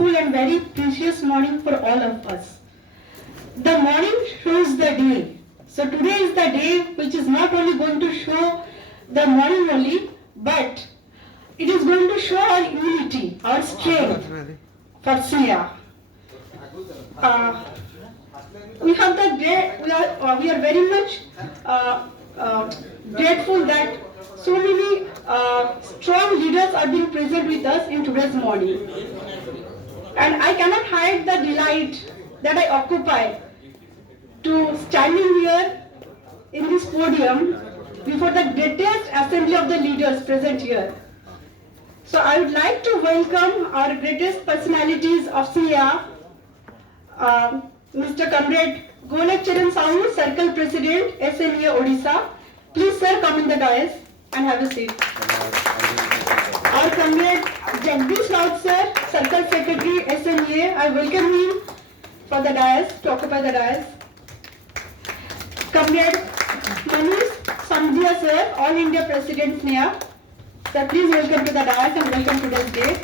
beautiful and very precious morning for all of us. The morning shows the day. So today is the day which is not only going to show the morning only, but it is going to show our unity, our strength for SNEA. We have the day. We are very much grateful that so many strong leaders are being present with us in today's morning. And I cannot hide the delight that I occupy to standing here in this podium before the greatest assembly of the leaders present here. So I would like to welcome our greatest personalities of SNEA, Mr. Comrade Golak Charan Sahu, Circle President, SNEA Odisha. Please sir, come in the dais and have a seat. Our Comrade Jagdish Raut sir, Circle Secretary, SNEA. I welcome him for the dais, to occupy the dais. Comrade Manish Samdhia sir, All India President SNEA. Sir, please welcome to the dais and welcome to this day.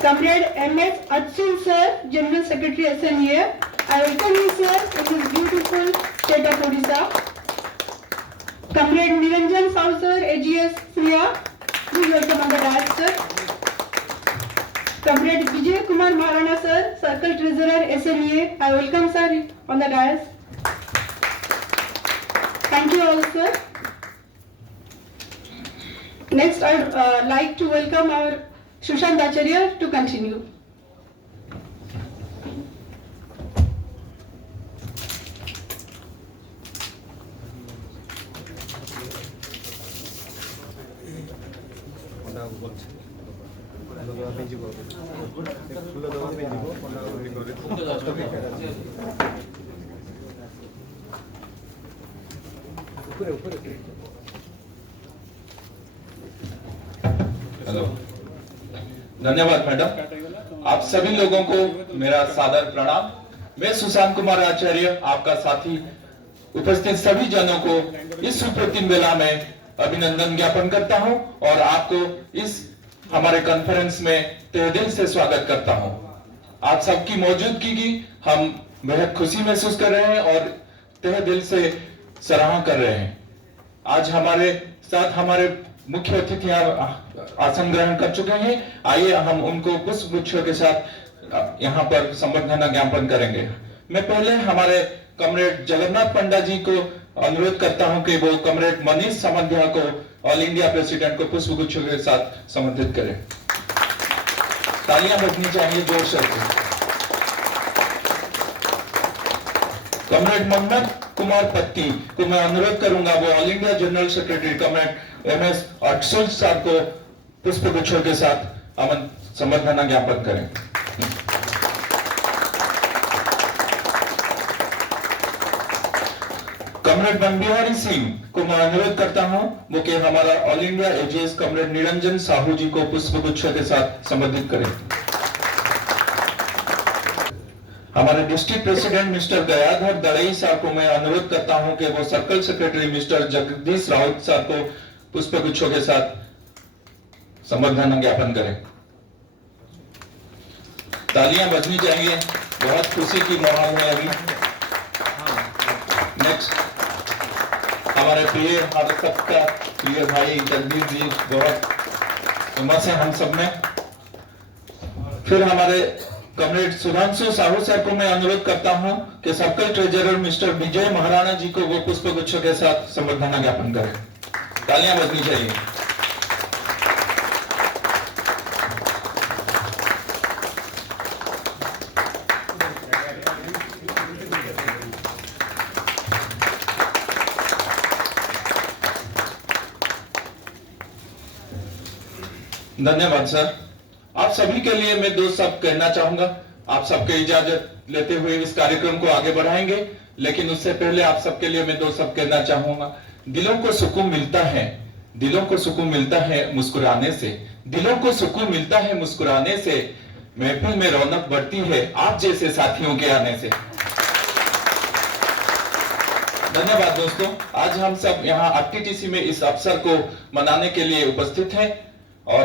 Comrade M.S. Achal sir, General Secretary SNEA. I welcome you sir in this beautiful state of Odisha. Comrade Niranjan Sahu sir, AGS SNEA. Please welcome on the dais sir. Comrade Vijay Kumar Maharana sir, Circle Treasurer SNEA. I welcome sir on the dais. Thank you all sir. Next, I would like to welcome our Sushant Acharya to continue. Hello, धन्यवाद madam. आप सभी लोगों को मेरा सादर प्रणाम। मैं सुशांत कुमार आचार्य, आपका साथी, उपस्थित सभी जनों को इस सुप्रतिम बेला में अभिनंदन ज्ञापन करता हूं और आपको इस हमारे कॉन्फ्रेंस में तहे दिल से स्वागत करता हूं। आप सबकी मौजूदगी की हम बेहद खुशी महसूस कर रहे हैं और तहे दिल से सराहना कर रहे हैं। आज हमारे साथ हमारे मुख्य अतिथि आसन ग्रहण कर चुके हैं। आइए हम उनको पुष्प गुच्छों के साथ यहाँ पर संबर्धना ज्ञापन करेंगे। मैं पहले हमारे कमरेड जगन्नाथ पंडा जी को अनुरोध करता हूं कि वो कमरेड मनीष समंध्या को, ऑल इंडिया प्रेसिडेंट को पुष्प गुच्छों के साथ संबोधित करें। तालियां बजनी चाहिए जोर शोर से। कमरेड मोहम्मद कुमार पत्ती को मैं अनुरोध करूंगा वो all India general secretary comrade M S. Atsul साहब को पुष्प गुच्छों के साथ अमन संबर्धना ज्ञापन करें। कमरेड बनबिहारी सिंह को मैं अनुरोध करता हूं वो कि हमारा all India AGS comrade Niranjan Sahu ji को पुष्प गुच्छों के साथ संबोधित करें। हमारे district president mister Gayadhar Darai साहब को मैं अनुरोध करता हूं कि वो circle secretary mister Jagdish Raut साहब को पुष्प गुच्छों के साथ संबर्धना ज्ञापन करें। तालियां बजनी चाहिए, बहुत खुशी की माहौल है अभी। नेक्स्ट हमारे प्रिय सबका प्रिय भाई जगदीश जी, बहुत हिम्मत से हम सब में। फिर हमारे कमरेड सुधांशु साहू साहब को मैं अनुरोध करता हूं कि सर्कल ट्रेजरर मिस्टर विजय महाराणा जी को वो पुष्प गुच्छों के साथ संबर्धना ज्ञापन करें। तालियां बजनी चाहिए। धन्यवाद सर। आप सभी के लिए मैं दो शब्द कहना चाहूंगा। आप सबके इजाजत लेते हुए इस कार्यक्रम को आगे बढ़ाएंगे, लेकिन उससे पहले आप सबके लिए मैं दो शब्द कहना चाहूंगा। दिलों को सुकून मिलता है, दिलों को सुकून मिलता है मुस्कुराने से, दिलों को सुकून मिलता है मुस्कुराने से, महफिल में रौनक बढ़ती है आप जैसे साथियों के आने से। धन्यवाद दोस्तों। आज हम सब यहाँ आरटीटीसी में इस अवसर को मनाने के लिए उपस्थित हैं और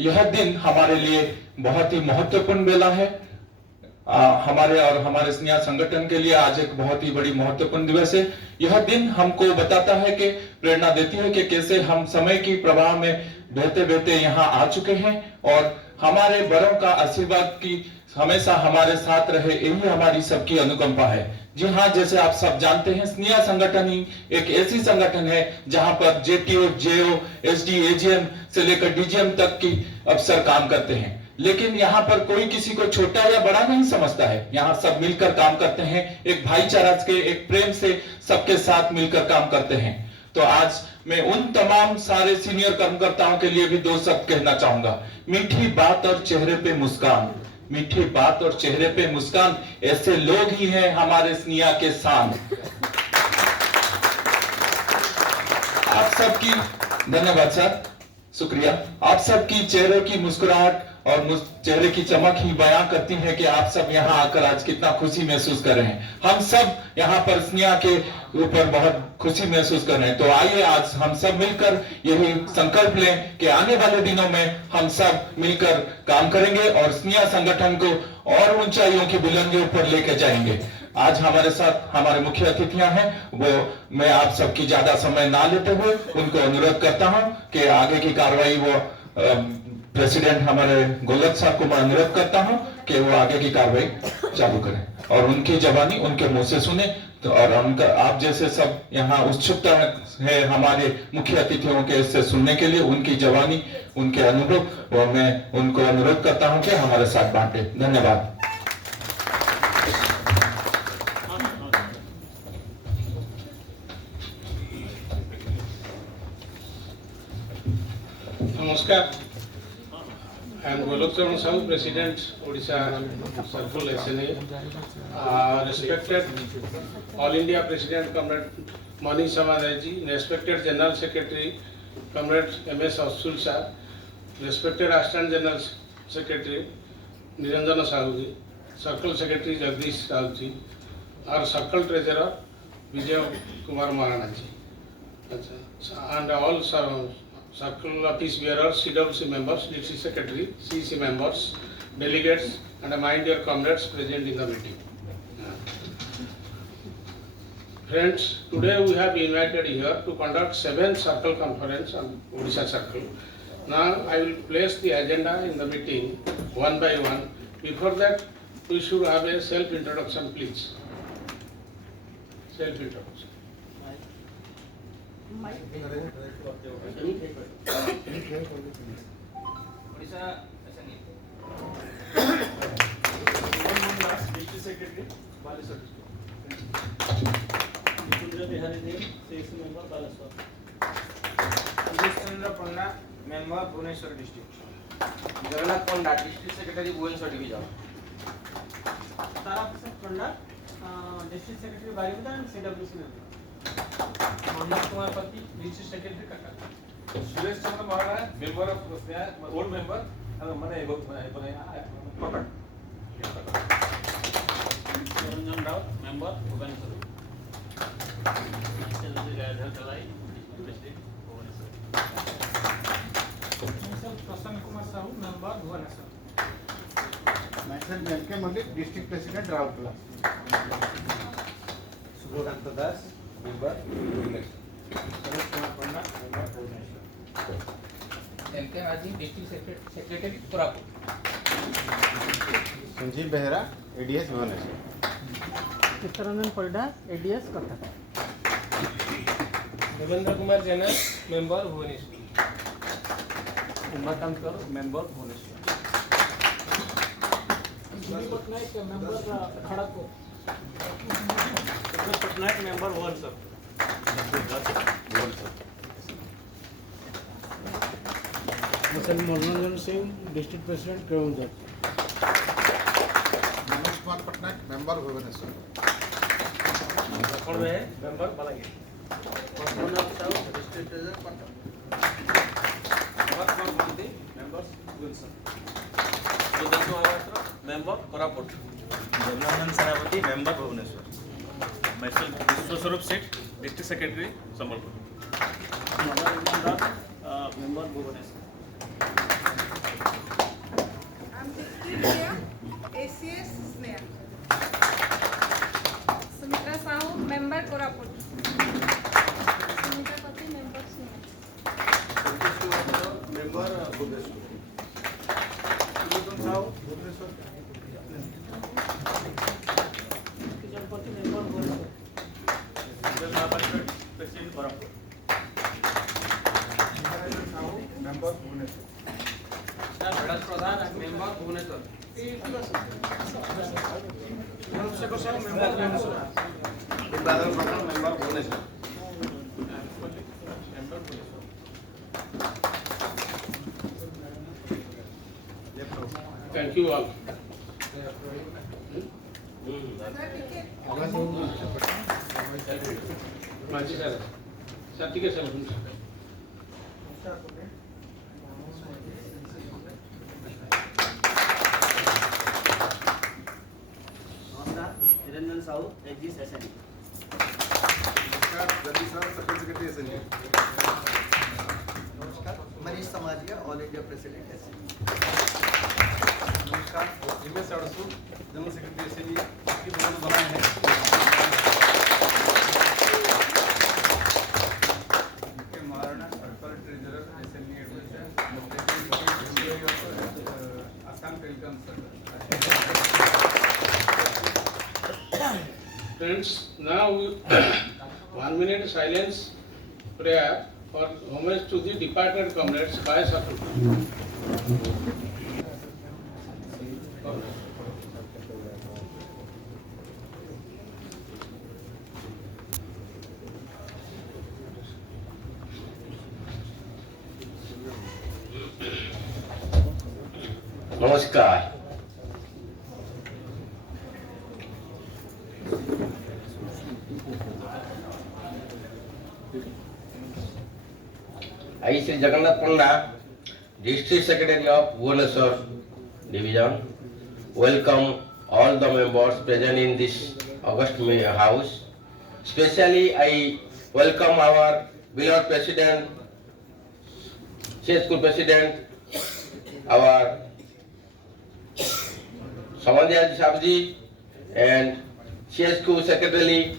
यह दिन हमारे लिए बहुत ही महत्वपूर्ण बेला है। हमारे और हमारे स्नेहा संगठन के लिए आज एक बहुत ही बड़ी महत्वपूर्ण दिवस है। यह दिन हमको बताता है कि प्रेरणा देती है कि कैसे हम समय की प्रवाह में बहते बहते यहाँ आ चुके हैं और हमारे बड़ों का आशीर्वाद की हमेशा हमारे साथ रहे, यही हमारी सबकी अनुकंपा है। जी हाँ, जैसे आप सब जानते हैं, स्नेहा संगठन ही एक ऐसी संगठन है जहां पर जेटीओ, जेओ, एसडी, एजीएम से लेकर डीजीएम तक की अफसर काम करते हैं। लेकिन यहाँ पर कोई किसी को छोटा या बड़ा नहीं समझता है। यहाँ सब मिलकर काम करते हैं, एक भाईचारा के, एक प्रेम से सबके साथ मिलकर काम करते हैं। तो आज मैं उन तमाम सारे सीनियर कर्मकर्ताओं के लिए भी दो शब्द कहना चाहूंगा। मीठी बात और चेहरे पे मुस्कान, मीठी बात और चेहरे पे मुस्कान, ऐसे लोग ही हैं हमारे स्नेहा के शान। आप सबकी धन्यवाद सर, शुक्रिया। आप सबकी चेहरे की मुस्कुराहट और चेहरे की चमक ही बयां करती है कि आप सब यहाँ आकर आज कितना खुशी महसूस कर रहे हैं। हम सब यहाँ पर स्नेहा के ऊपर बहुत खुशी महसूस कर रहे हैं। तो आइए आज हम सब मिलकर यही संकल्प लें कि आने वाले दिनों में हम सब मिलकर काम करेंगे और स्नेहा संगठन को और ऊंचाइयों की बुलंदियों पर लेकर जाएंगे। आज हमारे साथ हमारे मुख्य अतिथियां हैं, वो मैं आप सबकी ज्यादा समय ना लेते हुए उनको अनुरोध करता हूं कि आगे की कार्रवाई वो प्रेसिडेंट हमारे गोलक साहब को मैं अनुरोध करता हूं कि वो आगे की कार्रवाई चालू करें और उनकी जबानी उनके मुंह से सुने। तो और उनका आप जैसे सब यहाँ उत्सुकता है हमारे मुख्य अतिथियों के इससे सुनने के लिए, उनकी जबानी, उनके अनुभव, और मैं उनको अनुरोध करता हूं कि हमारे साथ बांटे। धन्यवाद। नमस्कार, I am Golok Charan Sahu, President, Odisha Circle SNA. Respected All India President, Comrade Mani Samadhaji, respected General Secretary, Comrade MS Ausul Sir, respected Assistant General Secretary, Niranjana Sahuji, Circle Secretary Jagdish Sahuji, our Circle Treasurer, Vijay Kumar Mahanaji, and all Circle Office Bearers, CWC members, DC Secretary, CC members, delegates, and my dear comrades present in the meeting. Friends, today we have been invited here to conduct 7th Circle Conference on Odisha Circle. Now I will place the agenda in the meeting one by one. Before that, we should have a self-introduction, please. Self-introduction. District secretary Baleshwar Bihari Dev CC member Baleshwar, Chandra Panna member Bhubaneswar district, Jagannath Panda district secretary Bhubaneswar division, Tara Prasad Panda district secretary Baripada and CWC member, Manoj Kumar Pati district secretary Cuttack, Suresh Chandra Maharaj member of Sneha old member माने पकड़, Niranjan Rao member Bhubaneswar, प्रसन्न Kumar Sahu member Bhubaneswar, K Mallick district president Rourkela, Subhakant Das member Bhubaneswar, Saroj Kumar Panda member Bhubaneswar, L K Aji district secretary Koraput, Sanjeev Behera ADS Bhubaneswar, Chittaranjan Parida ADS Cuttack, Devendra Kumar Jena member Bhubaneswar, Umakant Kar member Bhubaneswar, Patnaik member Kharagpur, Patnaik member Bhubaneswar, Manoranjan Singh district president Keonjhar, Manoj Kumar Patnaik member Bhubaneswar, member Balangir, Padmanabh Sahu district treasurer Patna, members Wilson, Sudarshan Maharashtra member Koraput, Jagananda सेनापति member Bhubaneswar, myself Vishwaswarup Seth district secretary Sambalpur, member Bhubaneswar, CS Sneha. Sumitra Sahu, member Koraput. Sumitra Pati, member Sneha. member Bhubaneswar. Bhubaneswar. Kijanpati, member Bhubaneswar. President Koraput. Member Bhubaneswar. Vedas Pradhan, member Bhubaneswar. Chandrasekhar Sahu, member Bhubaneswar. Badal Pradhan, member Bhubaneswar. Thank you all. माझी sir sir ठीक है sir नमस्कार, Niranjan Sahu, Hg SND. नमस्कार, जल्दी sir, secretary secretary assembly. नमस्कार, Manish Samajiya, all India president SND. नमस्कार, Himesh Adsu, general secretary assembly की board बनाए हैं. Maharana circle treasurer assembly adviser, Assam telecom circle. Friends, now 1 minute silence prayer for homage to the departed comrades by Sakruta. नमस्कार. I, Sri Jagannath Panda, District Secretary of Bhubaneswar Division, welcome all the members present in this August House. Especially, I welcome our beloved President, CS School President, our Samadhyaj Sabji, and CS School Secretary,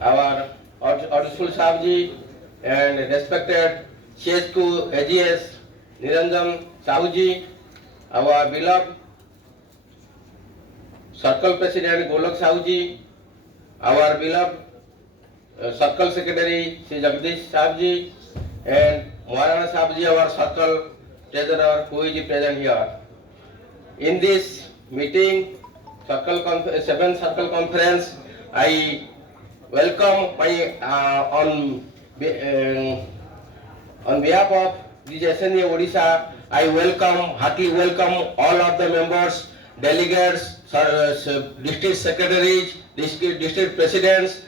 our Auditional Sabji, and respected CS School AGS Niranjan Sahuji, our beloved Circle President Golok Sahuji, our beloved Circle Secretary Sri Jagdish Sahuji, and Maharana Sahuji, our Circle Treasurer, who is present here. In this meeting, 7th Circle Conference, I welcome my on behalf of this SNA Odisha, I heartily welcome all of the members, delegates, district secretaries, district presidents,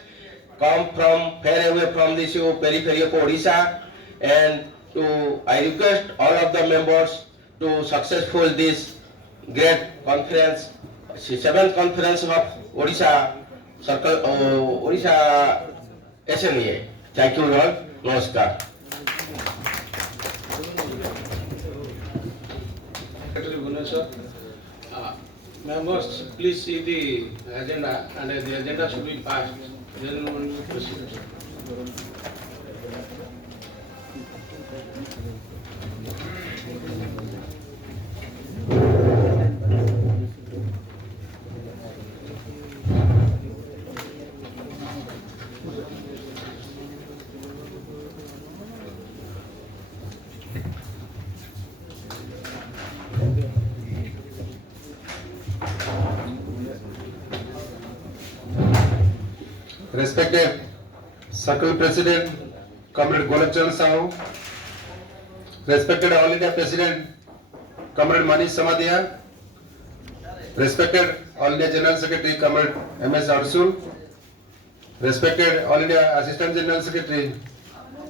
come from far away from this periphery of Odisha, and I request all of the members to successful this great conference, 7th conference of Odisha Circle, Odisha SNA. Thank you all. Namaskar. Secretary Bhubaneswar. Members, please see the agenda, and the agenda should be passed. Then we will proceed. Respected Circle President, Comrade Golok Sahu, respected All India President, Comrade Manish Samadia, respected All India General Secretary, Comrade MS Arsul, respected All India Assistant General Secretary,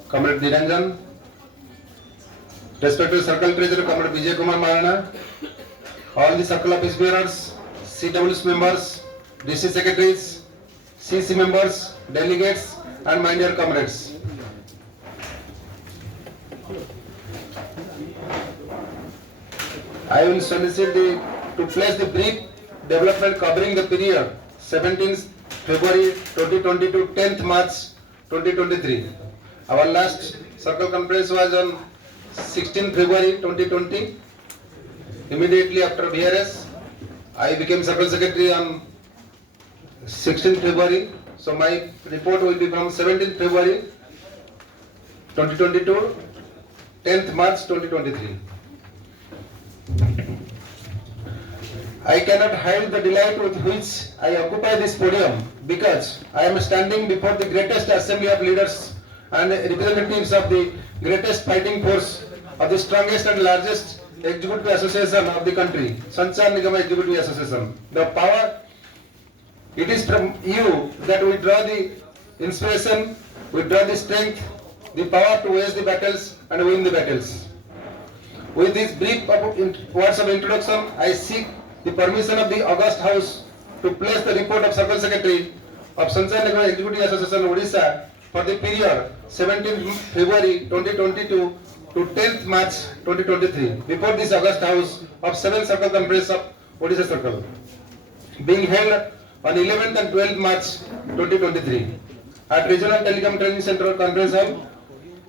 Comrade Niranjan, respected Circle Treasurer, Comrade Vijay Kumar Marana, all the Circle Office Bearers, CWS members, DC Secretaries, CC members, delegates, and my dear comrades. I will solicit to place the brief development covering the period 17th February 2020 to 10th March 2023. Our last circle conference was on 16th February 2020. Immediately after VRS, I became circle secretary on 16th February. So my report will be from 17th February 2022 to 10th March 2023. I cannot hide the delight with which I occupy this podium because I am standing before the greatest assembly of leaders and representatives of the greatest fighting force of the strongest and largest executive association of the country, Sanchar Nigam Executive Association. The power, it is from you that we draw the inspiration, we draw the strength, the power to wage the battles and win the battles. With this brief words of introduction, I seek the permission of the August House to place the report of Circle Secretary of Sanchar Nigam Executive Association Odisha for the period 17th February 2022 to 10th March 2023 before this August House of 7th Circle Conference of Odisha Circle, being held on 11th and 12th March 2023 at Regional Telecom Training Center Conference Hall.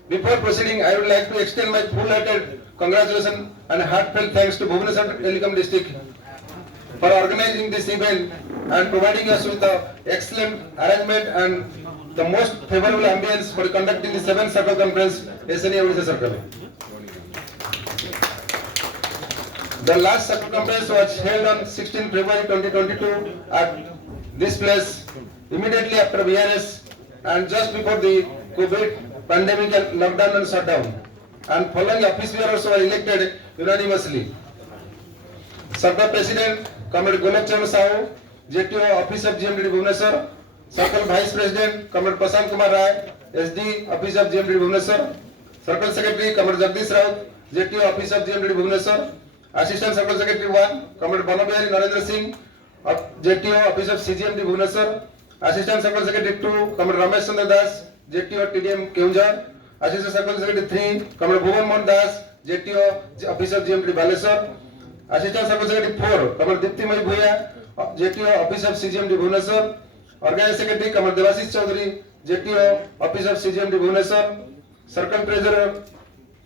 Before proceeding, I would like to extend my full-hearted congratulations and heartfelt thanks to Bhubaneswar Telecom District for organizing this event and providing us with the excellent arrangement and the most favorable ambience for conducting the 7th Circle Conference SNA Odisha Circle. The last Circle Conference was held on 16th February 2022 at this place immediately after VRS and just before the COVID pandemic and lockdown and shutdown, and following office bearers were elected unanimously. Circle President Comrade Golok Charan Sahu, JTO Office of GMD Bhubaneswar, Circle Vice President Comrade Prashant Kumar Rai, SD Office of GMD Bhubaneswar, Circle Secretary Comrade Jagdish Raut, JTO Office of GMD Bhubaneswar, Assistant Circle Secretary 1 Comrade Banabihari Narendra Singh, JTO Office of CGMD Bhubaneswar, Assistant Circle Secretary 2 Comrade Ramesh Chandra Das, JTO TDM Keonjhar, Assistant Circle Secretary 3 Comrade Bhuvan Mohan Das, JTO Office of GMD Baleswar, Assistant Circle Secretary 4 Comrade Diptimai Bhuya, JTO Office of CGMD Bhubaneswar, Organizing Secretary Comrade Devashish Chaudhary, JTO Office of CGMD Bhubaneswar, Circle Treasurer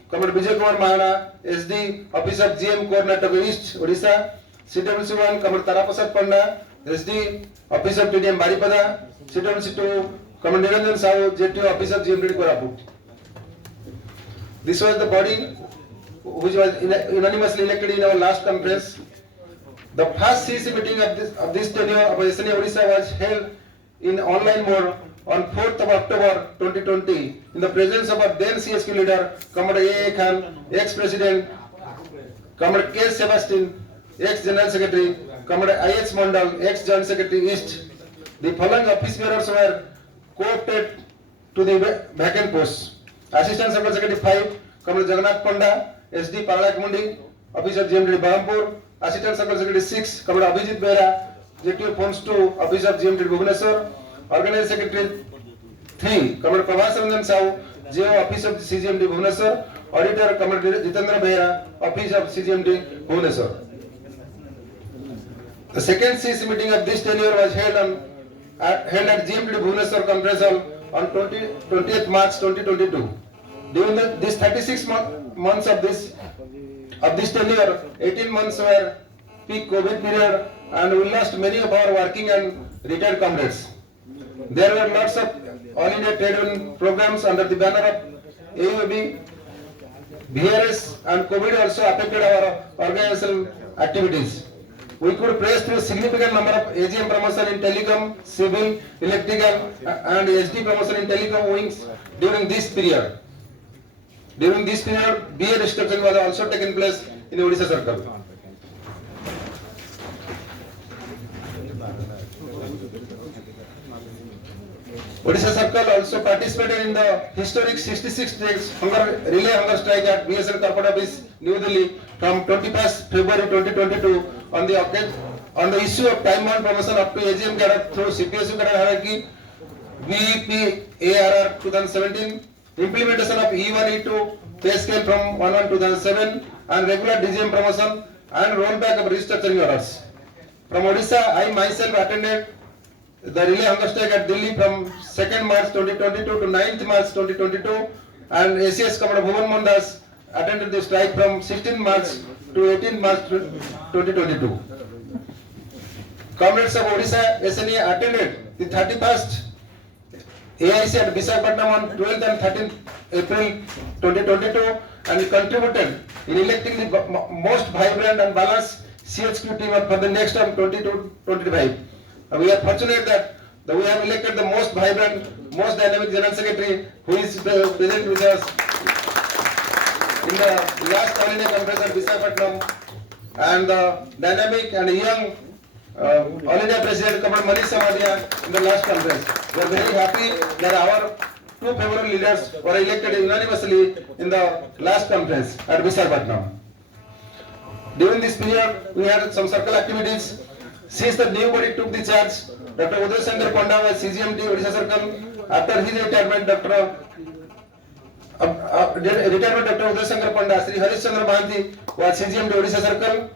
Comrade Vijay Kumar Mahana, SD Office of GM Coordinator East Odisha, CWC1 Comrade Taraprasad Panda, SD Office of TDM Baripada, CWC2 Comrade Niranjan Sahu, JTO Office of GMD Koraput. This was the body which was unanimously elected in our last conference. The first CC meeting of this tenure of SNA Odisha was held in online mode on 4th of October 2020 in the presence of our then CSQ leader Comrade A.A. Khan, ex-president, Comrade K. Sebastian, ex-general secretary, Comrade I.H. Mandal, ex-joint secretary East. The following office bearers were co-opted to the vacant posts. Assistant Circle Secretary 5, Comrade Jagannath Panda, SD Paralak Mundi, Office of GMD Barampur, Assistant Circle Secretary 6, Comrade Abhijit Behra, JTO Phones 2, Office of GMD Bhubaneswar, Organizing Secretary 3, Comrade Prabhas Ranjan Sahu, JO Office of CGMD Bhubaneswar, Auditor Comrade Jitendra Behra, Office of CGMD Bhubaneswar. The second CC meeting of this tenure was held at GMD Bhubaneswar Conference Hall on 20th March 2022. During this 36 months of this tenure, 18 months were peak COVID period, and we lost many of our working and retired comrades. There were lots of all India trade union programs under the banner of AUB, VRS, and COVID also affected our organizational activities. We could praise through a significant number of AGM promotion in telecom, civil, electrical, and SD promotion in telecom wings during this period. During this period, BA restructuring was also taken place in Odisha Circle. Odisha Circle also participated in the historic 66 days relay hunger strike at BSN Corporate Office, New Delhi, from 21st February 2022 on the issue of time-bound promotion up to AGM cadre through CPSU cadre hierarchy, BEP ARR 2017, implementation of E1 E2 pay scale from 1/1/2007, and regular DGM promotion and rollback of restructuring orders. From Odisha, I myself attended the relay hunger strike at Delhi from 2nd March 2022 to 9th March 2022, and ACS Commander Bhuvan Mondas attended the strike from 16th March to 18th March 2022. Comrades of Odisha SNA attended the 31st AIC at Visakhapatnam on 12th and 13th April 2022 and contributed in electing the most vibrant and balanced CHQ team for the next term 22-25. We are fortunate that we have elected the most vibrant, most dynamic General Secretary who is present with us in the last All India Conference at Visakhapatnam, and the dynamic and young All India President Comrade Manish Samadia in the last conference. We are very happy that our two favorite leaders were elected unanimously in the last conference at Visakhapatnam. During this period, we had some circle activities. Since the new body took the charge, Dr. Uday Shankar Panda was CGMD Odisha Circle. After his retirement, Dr. Uday Shankar Panda, Sri Harish Chandra Mahanti was CGMD Odisha Circle,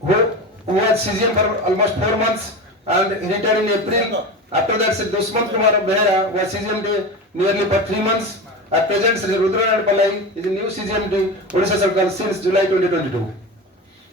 who was CGM for almost 4 months and he retired in April. After that, Sri Dushmant Kumar Behera was CGMD nearly for 3 months. At present, Sri Rudranand Pillai is a new CGMD Odisha Circle since July 2022.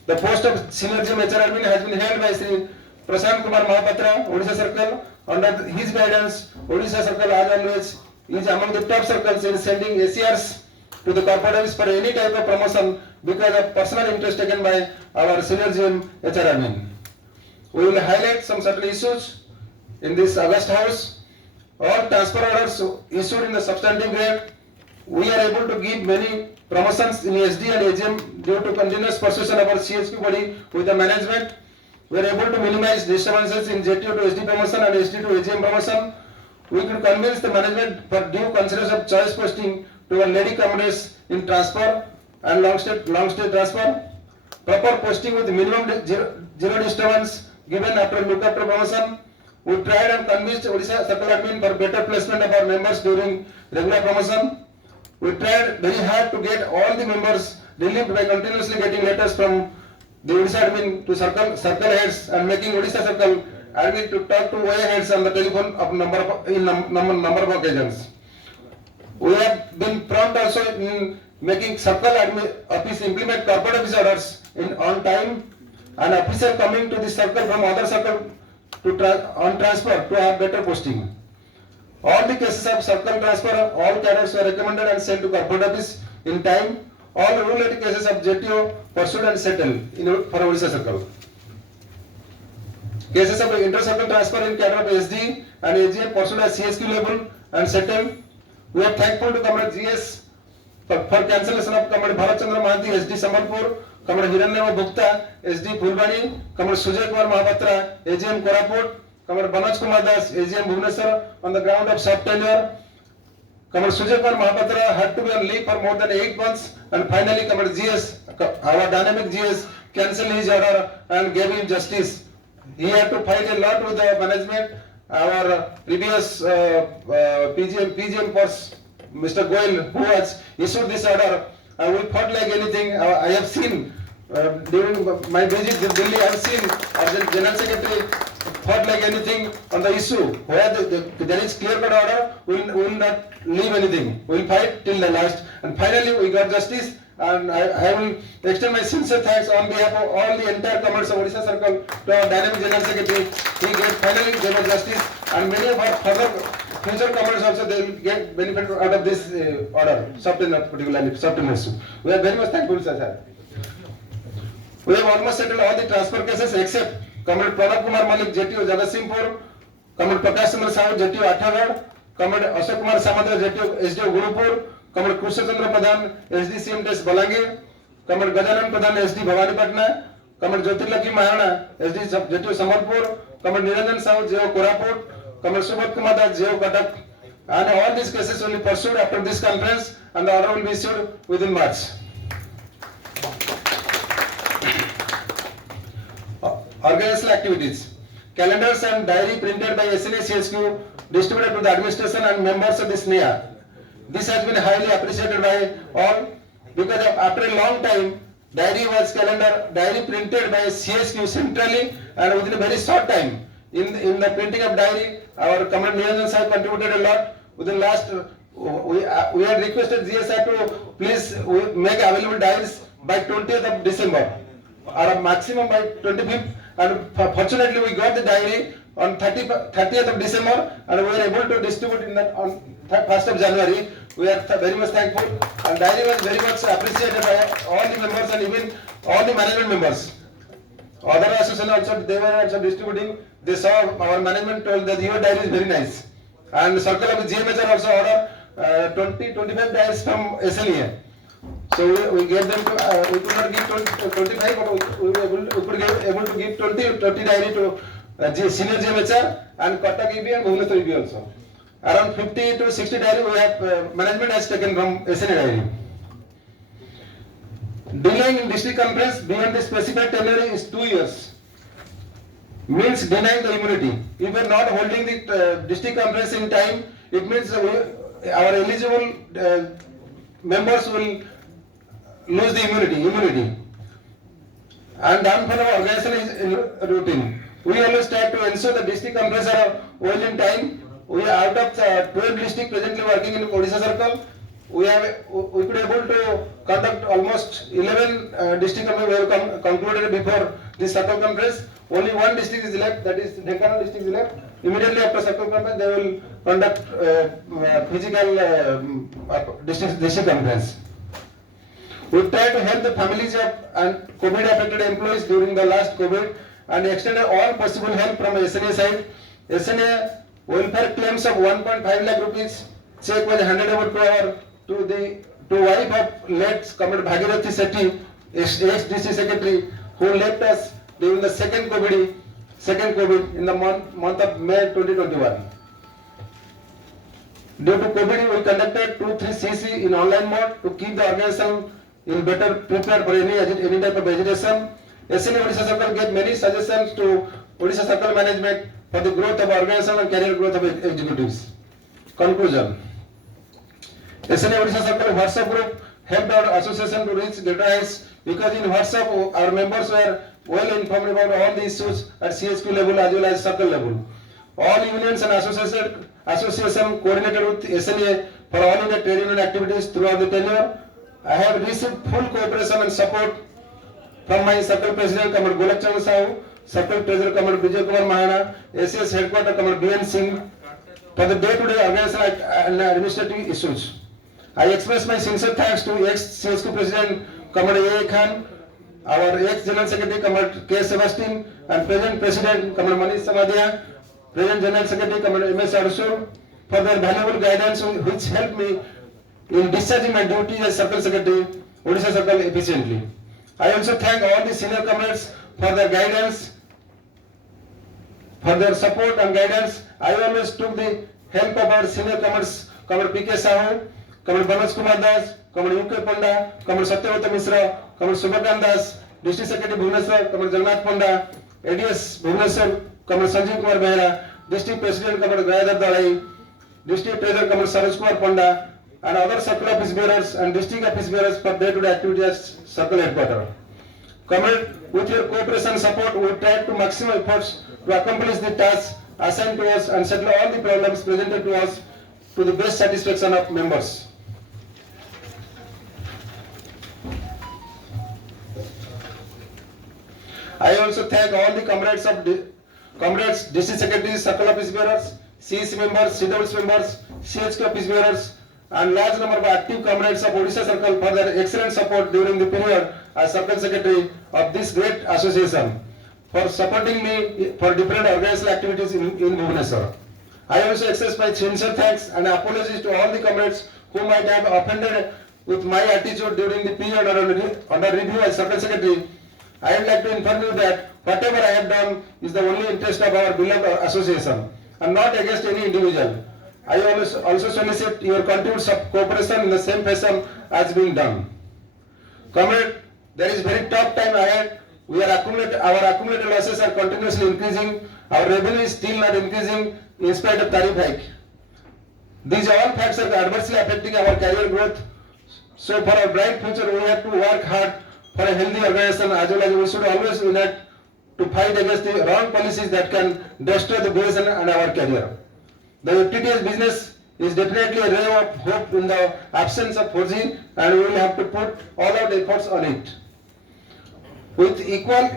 The post of Senior GM HR Admin has been held by Sri Prashant Kumar Mahapatra, Odisha Circle. Under his guidance, Odisha Circle as always is among the top circles in sending ACRs to the corporate office for any type of promotion because of personal interest taken by our Senior GM HR Admin. We will highlight some certain issues in this August House. All transfer orders issued in the substantive grade, we are able to give many promotions in SD and AGM due to continuous persuasion of our CHP body with the management. We are able to minimize disturbances in JTO to SD promotion and SD to AGM promotion. We could convince the management for due consideration of choice posting to our lady comrades in transfer and long stay transfer. Proper posting with minimum zero disturbance given after look after promotion. We tried and convinced Odisha Circle Admin for better placement of our members during regular promotion. We tried very hard to get all the members relieved by continuously getting letters from the Odisha Admin to circle heads and making Odisha Circle Admin to talk to OA heads on the telephone of number of occasions. We have been prompt also in making Circle Admin office implement corporate office orders on time, and officer coming to the circle from other circle on transfer to have better posting. All the cases of circle transfer, all cadres were recommended and sent to corporate office in time. All rule-related cases of JTO pursued and settled for Odisha Circle. Cases of inter-circle transfer in cadre of SD and AGM pursued at CSQ level and settled. We are thankful to Comrade GS for cancellation of Comrade Bharat Chandra Mahanti, SD Sambalpur, Comrade Hiranyama Bhukta, SD Phulbani, Comrade Sujay Kumar Mahapatra, AGM Koraput, Comrade Manoj Kumar Das, AGM Bhubaneswar on the ground of short tenure. Comrade Sujay Kumar Mahapatra had to be on leave for more than 8 months, and finally Comrade GS, our dynamic GS, cancelled his order and gave him justice. He had to fight a lot with the management. Our previous PGM boss, Mr. Goyal, who has issued this order, we fought like anything. I have seen during my visit to Delhi, I have seen our General Secretary fought like anything on the issue. Where there is clear-cut order, we will not leave anything. We will fight till the last. And finally, we got justice. And I will extend my sincere thanks on behalf of all the entire comrades of Odisha Circle to our dynamic General Secretary. He finally gave us justice, and many of our further future comrades also they will get benefit out of this order, particularly certain issue. We are very much thankful, sir. We have almost settled all the transfer cases except Comrade Pranab Kumar Malik, JTO Jagatsinghpur, Comrade Prakash Chandra Sahu, JTO Athagad, Comrade Ashok Kumar Samatra, JTO SDO Gurupur, Comrade Krishna Chandra Pradhan, SD CMTS Balangir, Comrade Gajanan Pradhan, SD Bhavani Patna, Comrade Jyotirlakshmi Mahana, SD JTO Sambalpur, Comrade Niranjan Sahu, JO Koraput, Comrade Subodh Kumar Das, JO Cuttack, and all these cases will be pursued after this conference, and the order will be issued within March. Organizational activities. Calendars and diary printed by SNA CSQ distributed to the administration and members of the SNEA. This has been highly appreciated by all because after a long time diary was diary printed by CSQ centrally and within a very short time. In the printing of diary, our Comrade Niranjan Sahib contributed a lot. Within last, we had requested GSI to please make available diaries by 20th of December, or a maximum by 25th, and fortunately we got the diary on 30th of December, and we were able to distribute on 1st of January. We are very much thankful, and diary was very much appreciated by all the members and even all the management members. Other associations also, they were also distributing. They saw our management told that your diary is very nice, and the circle of the GMHR also ordered 20-25 diaries from SNEA. So we gave them to, we could not give 25, but we could able to give 20 diary to senior GMHR and Cuttack EB and Bhubaneswar EB also. Around 50 to 60 diary we have management has taken from SNA diary. Delaying in district conference beyond the specified tenure is 2 years. Means denying the immunity. If we are not holding the district conference in time, it means our eligible members will lose the immunity. And downfall of organization is routine. We always try to ensure the district conference are well in time. We are out of 12 districts presently working in Odisha circle. We could able to conduct almost 11 district conference we have concluded before this circle conference. Only one district is left, that is Dhenkanal district is left. Immediately after circle conference, they will conduct physical district conference. We try to help the families of COVID affected employees during the last COVID and extended all possible help from SNA side. SNA welfare claims of 1.5 lakh rupees check was handed over to wife of late Comrade Bhagirathi Sethi, ex-DC secretary, who left us during the second COVID in the month of May 2021. Due to COVID, we conducted 2-3 CC in online mode to keep the organization in better prepared for any type of agitation. SNA Odisha Circle gave many suggestions to Odisha Circle management for the growth of organization and career growth of executives. Conclusion. SNA Odisha Circle WhatsApp group helped our association to reach greater heights because in WhatsApp our members were well informed about all the issues at CSQ level as well as circle level. All unions and association coordinated with SNA for all India trade union activities throughout the tenure. I have received full cooperation and support from my circle president Comrade Golak Chandra Sahu, circle treasurer Comrade Vijay Kumar Mahana, ACS headquarter Comrade BN Singh for the day-to-day organizational and administrative issues. I express my sincere thanks to ex-CSQ president Comrade A. Khan, our ex-general secretary Comrade K. Sebastian, and present president Comrade Manish Samadia, present general secretary Comrade M.S. Arsur for their valuable guidance which helped me in discharging my duty as circle secretary Odisha Circle efficiently. I also thank all the senior comrades for their guidance, for their support and guidance. I always took the help of our senior comrades, Comrade P.K. Sahu, Comrade Manoj Kumar Das, Comrade U.K. Panda, Comrade Satyavata Misra, Comrade Subhakan Das, District Secretary Bhubaneswar, Comrade Jagannath Panda, ADS Bhubaneswar, Comrade Sanjeev Kumar Behra, District President Comrade Gayadhar Dalai, District Treasurer Comrade Saroj Kumar Panda, and other circle office bearers and district office bearers for day-to-day activities at circle headquarters. Comrade, with your cooperation and support, we try to maximum efforts to accomplish the tasks assigned to us and settle all the problems presented to us to the best satisfaction of members. I also thank all the comrades, district secretaries, circle office bearers, CEC members, CWS members, CHQ office bearers, and large number of active comrades of Odisha Circle for their excellent support during the period as Circle Secretary of this great association, for supporting me for different organizational activities in Bhubaneswar. I also express my sincere thanks and apologies to all the comrades who might have offended with my attitude during the period under review as Circle Secretary. I would like to inform you that whatever I have done is the only interest of our beloved association and not against any individual. I also solicit your continued cooperation in the same fashion as being done. Comrade, there is very tough time ahead. Our accumulated losses are continuously increasing. Our revenue is still not increasing in spite of tariff hike. These all facts are adversely affecting our career growth. So for our bright future, we have to work hard for a healthy organization, as well as we should always unite to fight against the wrong policies that can destroy the BSNL and our career. The FTTH business is definitely a ray of hope in the absence of 4G, and we will have to put all our efforts on it. With equal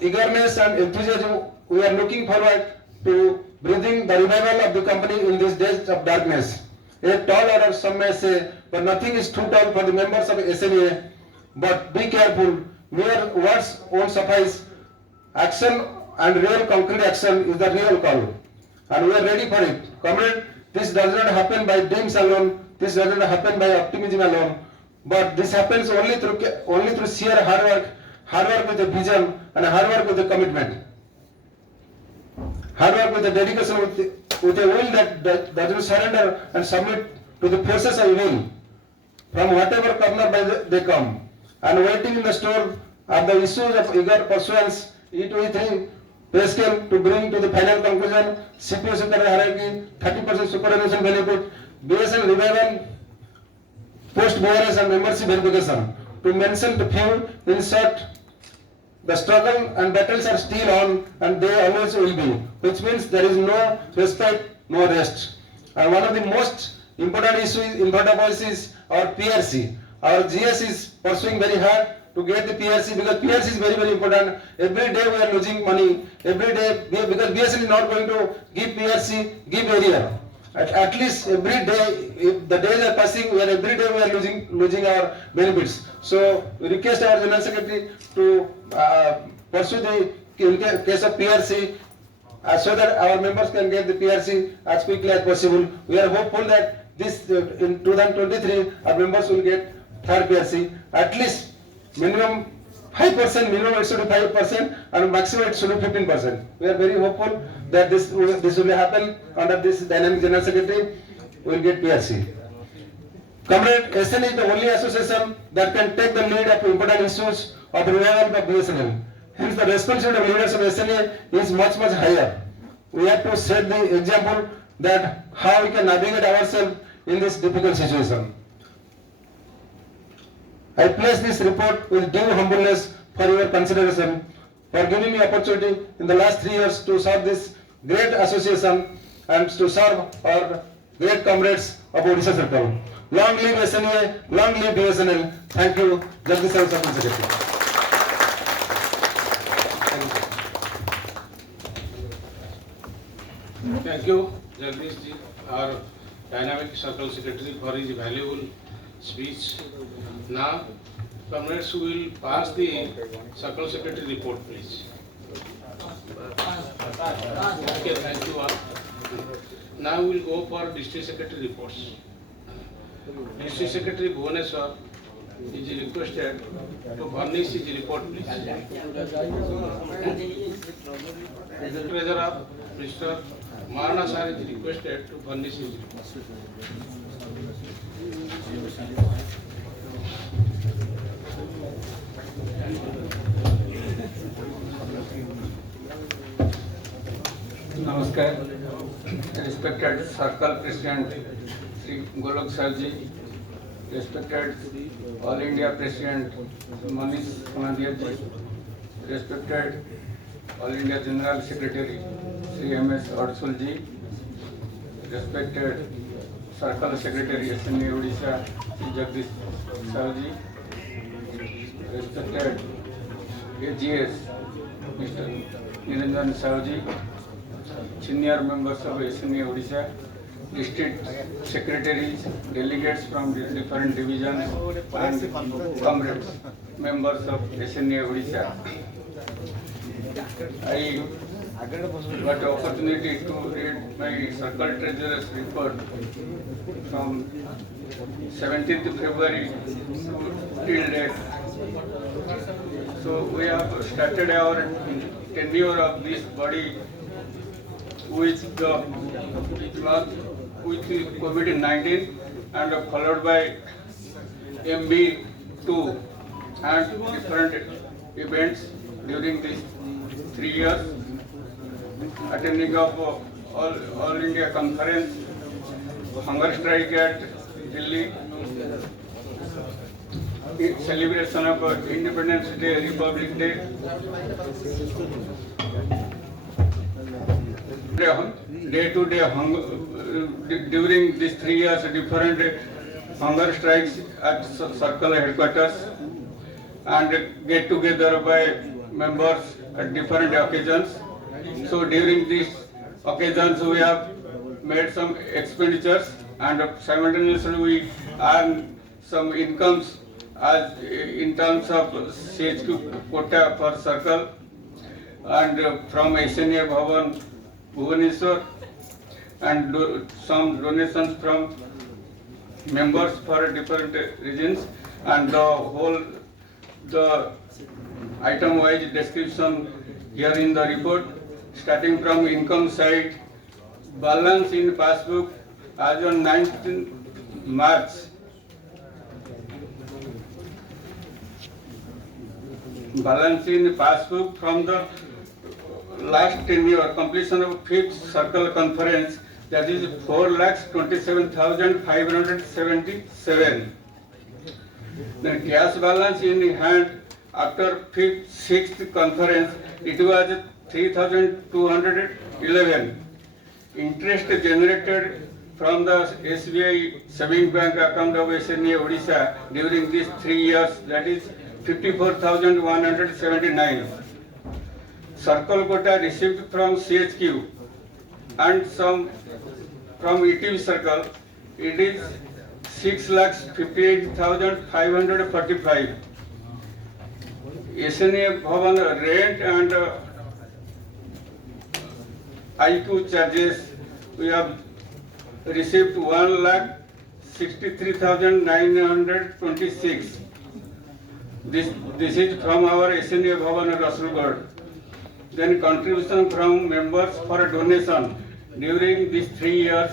eagerness and enthusiasm, we are looking forward to breathing the revival of the company in these days of darkness. A tall order, some may say, but nothing is too tall for the members of SNA. But be careful, mere words won't suffice. Action and real concrete action is the real call. And we are ready for it. Comrade, this does not happen by dreams alone. This does not happen by optimism alone. But this happens only through sheer hard work with a vision, and hard work with a commitment. Hard work with a dedication, with a will that will surrender and submit to the forces of evil from whatever corner they come. And waiting in the store are the issues of eager pursuance, E2E3 pay scale to bring to the final conclusion, CPU super hierarchy, 30% superannuation benefit, BSNL revival, post BRS and membership verification. To mention the few, in short, the struggle and battles are still on, and they always will be, which means there is no respite, no rest. And one of the most important issues in front of us is our PRC. Our GS is pursuing very hard to get the PRC, because PRC is very, very important. Every day we are losing money. Every day, because BSNL is not going to give PRC, give area. At least every day, if the days are passing, every day we are losing our benefits. So we request our General Secretary to pursue the case of PRC so that our members can get the PRC as quickly as possible. We are hopeful that this in 2023 our members will get third PRC. At least minimum 5%, minimum it should be 5%, and maximum it should be 15%. We are very hopeful that this will happen under this dynamic General Secretary. We will get PRC. Comrade, SN is the only association that can take the lead of important issues of revival of BSNL. Hence, the responsibility of leaders of SNA is much, much higher. We have to set the example that how we can navigate ourselves in this difficult situation. I place this report with due humbleness for your consideration, for giving me opportunity in the last 3 years to serve this great association and to serve our great comrades of Odisha Circle. Long live SNA, long live BSNL. Thank you, Jagdish Sir, Secretary. Thank you, Jagdish ji, our dynamic circle secretary, for his valuable speech. Now, comrades will pass the circle secretary report, please. Okay, thank you all. Now we will go for district secretary reports. District Secretary Bhubaneswar is requested to furnish his report, please. Treasurer Mr. Marana Sir is requested to furnish his report. Namaskar, respected Circle President Sri Golok Sarji, respected All India President Manish Samadia ji, respected All India General Secretary Sri M.S. Adsul ji, respected Circle Secretary SNA Odisha Sri Jagdish Sarji, respected AGS Mr. Niranjan Sarji, senior members of SNA Odisha, district secretaries, delegates from different divisions, and comrades, members of SNA Odisha. I got the opportunity to read my Circle Treasurer's report from 17th February till date. So we have started our tenure of this body with COVID-19 and followed by MB2 and different events during these 3 years, attending of All India Conference, hunger strike at Delhi, celebration of Independence Day, Republic Day. Day-to-day during these 3 years, different hunger strikes at circle headquarters and get together by members at different occasions. So during these occasions, we have made some expenditures and simultaneously we earn some incomes as in terms of CHQ quota per circle and from SNA Bhavan Bhubaneswar and some donations from members for different regions, and the item wise description here in the report. Starting from income side, balance in passbook as on 19th March. Balance in passbook from the last tenure completion of 5th circle conference, that is 4,27,577. Then cash balance in hand after 5th, 6th conference, it was 3,211. Interest generated from the SBI Savings Bank account of SNA Odisha during these 3 years, that is 54,179. Circle quota received from CHQ and some from ETV circle, it is 6,58,545. SNA Bhavan rent and IQ charges, we have received 1,63,926. This is from our SNA Bhavan Rasulgarh. Then contribution from members for donation. During these 3 years,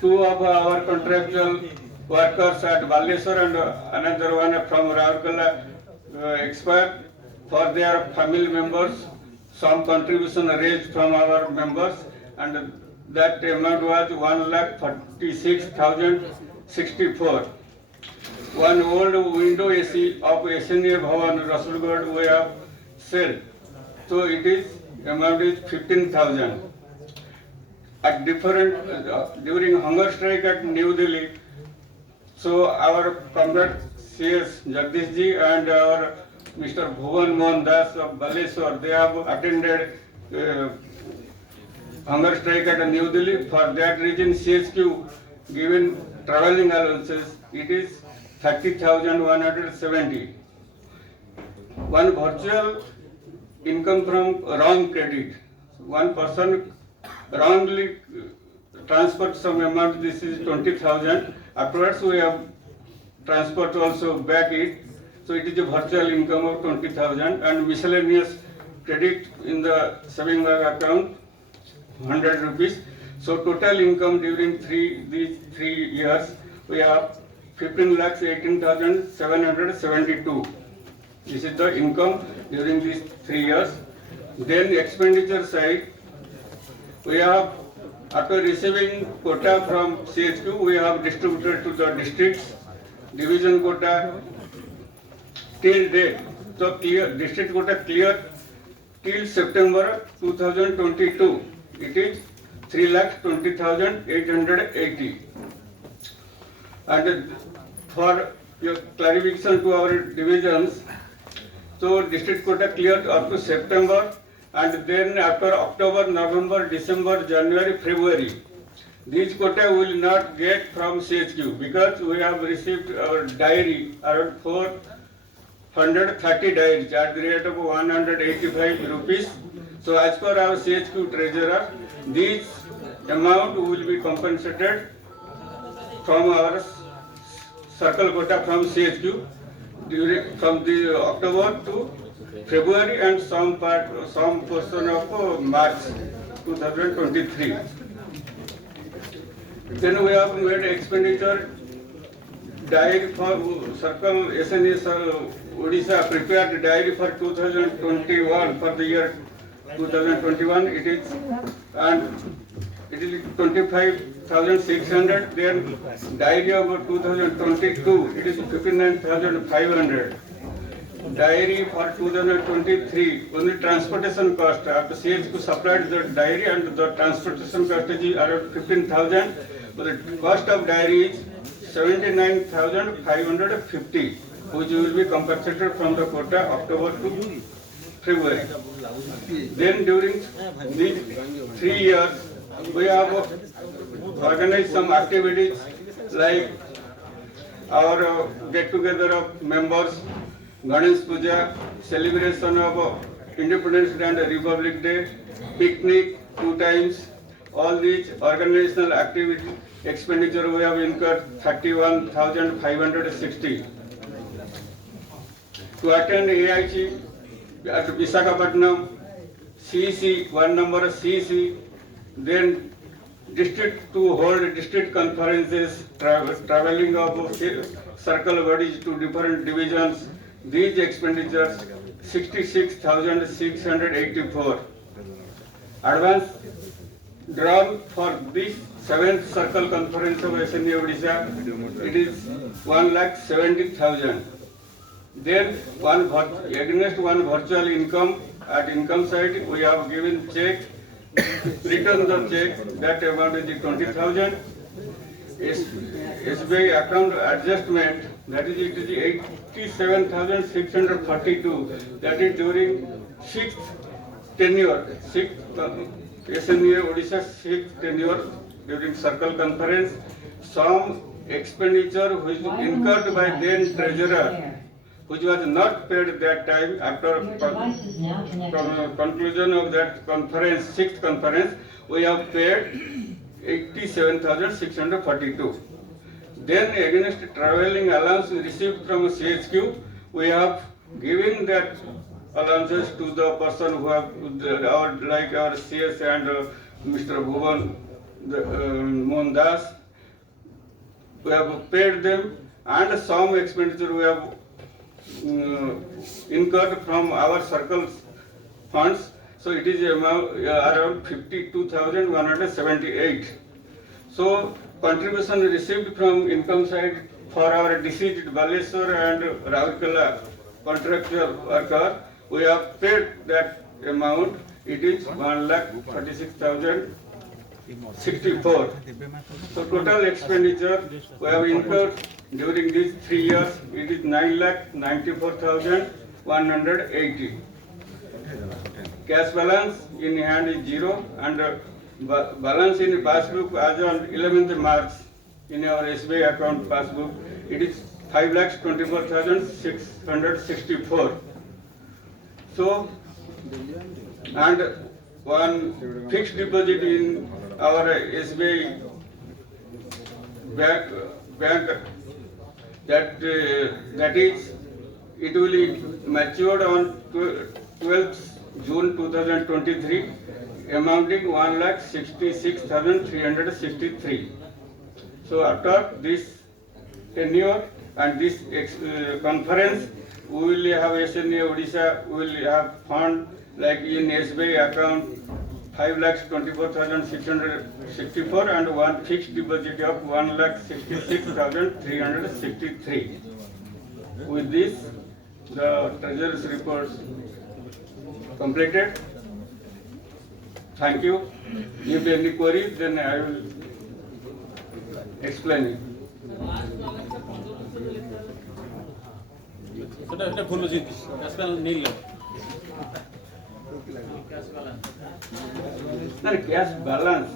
2 of our contractual workers at Baleswar and another one from Raurkela expired. For their family members, some contribution raised from our members, and that amount was 1,46,064. One old window AC of SNA Bhavan Rasulgarh we have sold, so it is amount is 15,000. At different during hunger strike at New Delhi, so our comrade CS Jagdish ji and our Mr. Bhuvan Mohan Das of Baleswar, they have attended hunger strike at New Delhi. For that reason, CHQ given traveling allowances, it is 30,170. One virtual income from wrong credit. One person wrongly transferred some amount, this is 20,000. Afterwards we have transferred also back it. So it is a virtual income of 20,000, and miscellaneous credit in the saving bank account 100 rupees. So total income during these 3 years we have 15,18,772. This is the income during these 3 years. Then expenditure side, we have, after receiving quota from CHQ, we have distributed to the districts, division quota till date. So clear, district quota clear till September 2022. It is 3,20,880. And for your clarification to our divisions, so district quota cleared up to September, and then after October, November, December, January, February, these quota will not get from CHQ because we have received our diary, around 430 diaries at the rate of 185 rupees. So as per our CHQ treasurer, this amount will be compensated from our circle quota from CHQ from the October to February and some portion of March 2023. Then we have made expenditure diary for circle SNA Odisha prepared diary for 2021 for the year 2021. It is, and it is 25,600. Then diary of 2022, it is 59,500. Diary for 2023, only transportation cost. After CHQ supplied the diary and the transportation cost is around 15,000. But the cost of diary is 79,550, which will be compensated from the quota October to February. Then during these 3 years, we have organized some activities like our get-together of members, Ganesh Puja, celebration of Independence Day and Republic Day, picnic 2 times. All these organizational activity expenditure we have incurred 31,560. To attend AIC at Visakhapatnam, CC, one number CC, then district to hold district conferences, traveling of circle bodies to different divisions. These expenditures 66,684. Advance drawn for this 7th circle conference of SNA Odisha, it is 1,70,000. Then against one virtual income, at income side we have given check, return the check, that amount is 20,000. SBI account adjustment, that is it is 87,642. That is during 6th tenure, SNA Odisha 6th tenure during circle conference. Some expenditure which incurred by then treasurer, which was not paid at that time after conclusion of that conference, 6th conference, we have paid 87,642. Then against travelling allowance received from CHQ, we have given that allowances to the person who have like our CS and Mr. Bhuvan Mohan Das. We have paid them, and some expenditure we have incurred from our circle funds. So it is around 52,178. So contribution received from income side for our deceased Baleswar and Raurkela contractual worker, we have paid that amount. It is 1,36,064. So total expenditure we have incurred during these 3 years, it is 9,94,180. Cash balance in hand is 0, and balance in passbook as on 11th March in our SBI account passbook, it is 5,24,664. So, and one fixed deposit in our SBI bank that is, it will be matured on 12th June 2023, amounting 1,66,363. So after this tenure and this conference, we will have SNA Odisha, we will have fund like in SBI account 5,24,664 and one fixed deposit of 1,66,363. With this, the treasurer's report completed. Thank you. If any queries, then I will explain it. Cash balance.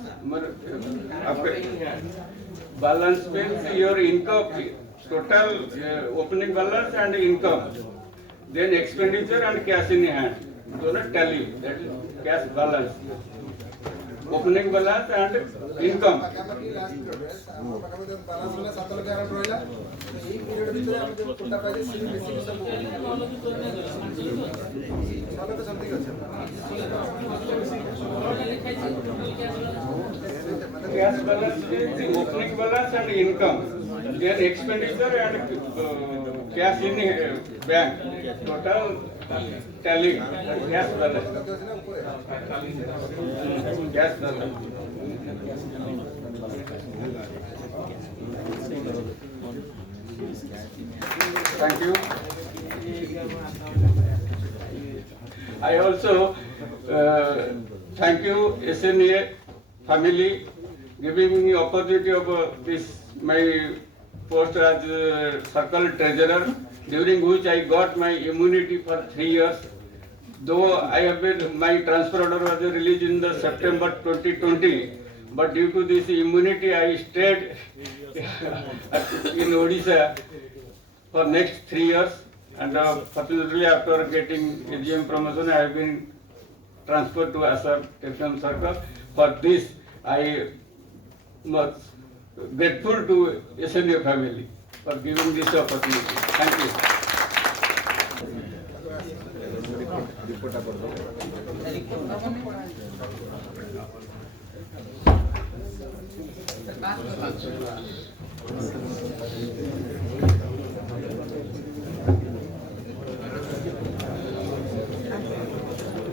Balance means your income, total opening balance and income, then expenditure and cash in hand. Do not tally. That is cash balance. Opening balance and income. Cash balance is the opening balance and income. Then expenditure and cash in bank. Total tally. Cash balance. Cash balance. Thank you. I also thank you SNA family giving me opportunity of this my post as circle treasurer, during which I got my immunity for 3 years. Though I have been, my transfer order was released in the September 2020, but due to this immunity I stayed in Odisha for next 3 years, and fortunately after getting AGM promotion I have been transferred to Assam Technical Circle. For this I was grateful to SNA family for giving this opportunity. Thank you.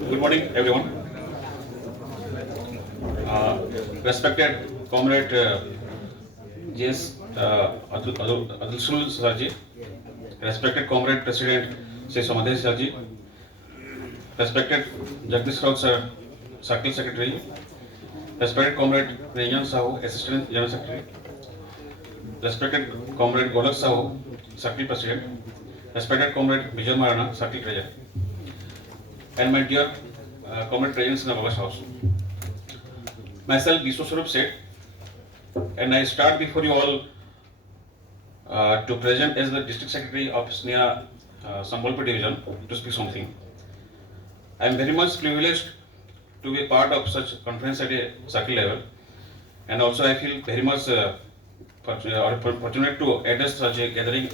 Good morning, everyone. Respected Comrade J.S. Adulsul Sarji, respected Comrade President Sri Somadesh Sarji, respected Jagdish Raut Sir, Circle Secretary, respected Comrade Ranjan Sahu, Assistant General Secretary, respected Comrade Golak Sahu, Circle President, respected Comrade Vijay Marana, Circle Treasurer, and my dear Comrade presence in the August House. Myself, Vishwaswarup Seth, and I start before you all to present as the District Secretary of SNEA Sambalpur Division to speak something. I am very much privileged to be part of such conference at a circle level, and also I feel very much fortunate to address such a gathering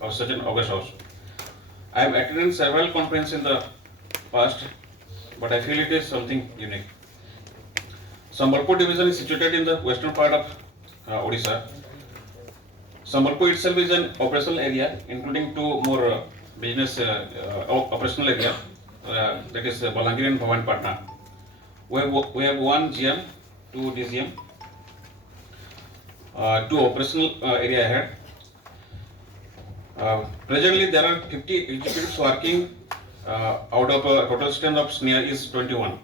of such an August House. I have attended several conferences in the past, but I feel it is something unique. Sambalpur division is situated in the western part of Odisha. Sambalpur itself is an operational area, including two more business operational area, that is Balangir and Bhawanipatna. We have one GM, two DGM, two operational area ahead. Presently, there are 50 executives working out of a total strength of SNEA is 21,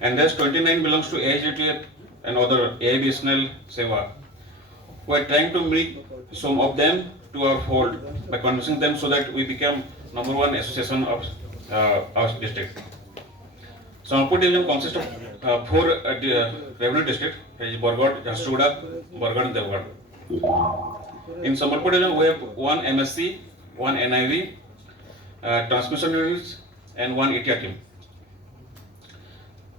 and thus 29 belongs to AIGTF and other AIBSNL Seva. We are trying to bring some of them to our fold by convincing them so that we become #1 association of our district. Sambalpur division consists of 4 revenue districts, Bargarh, Jharsuguda, Bargarh and Devgarh. In Sambalpur division, we have 1 MSC, 1 NIV, transmission units, and 1 ETR team.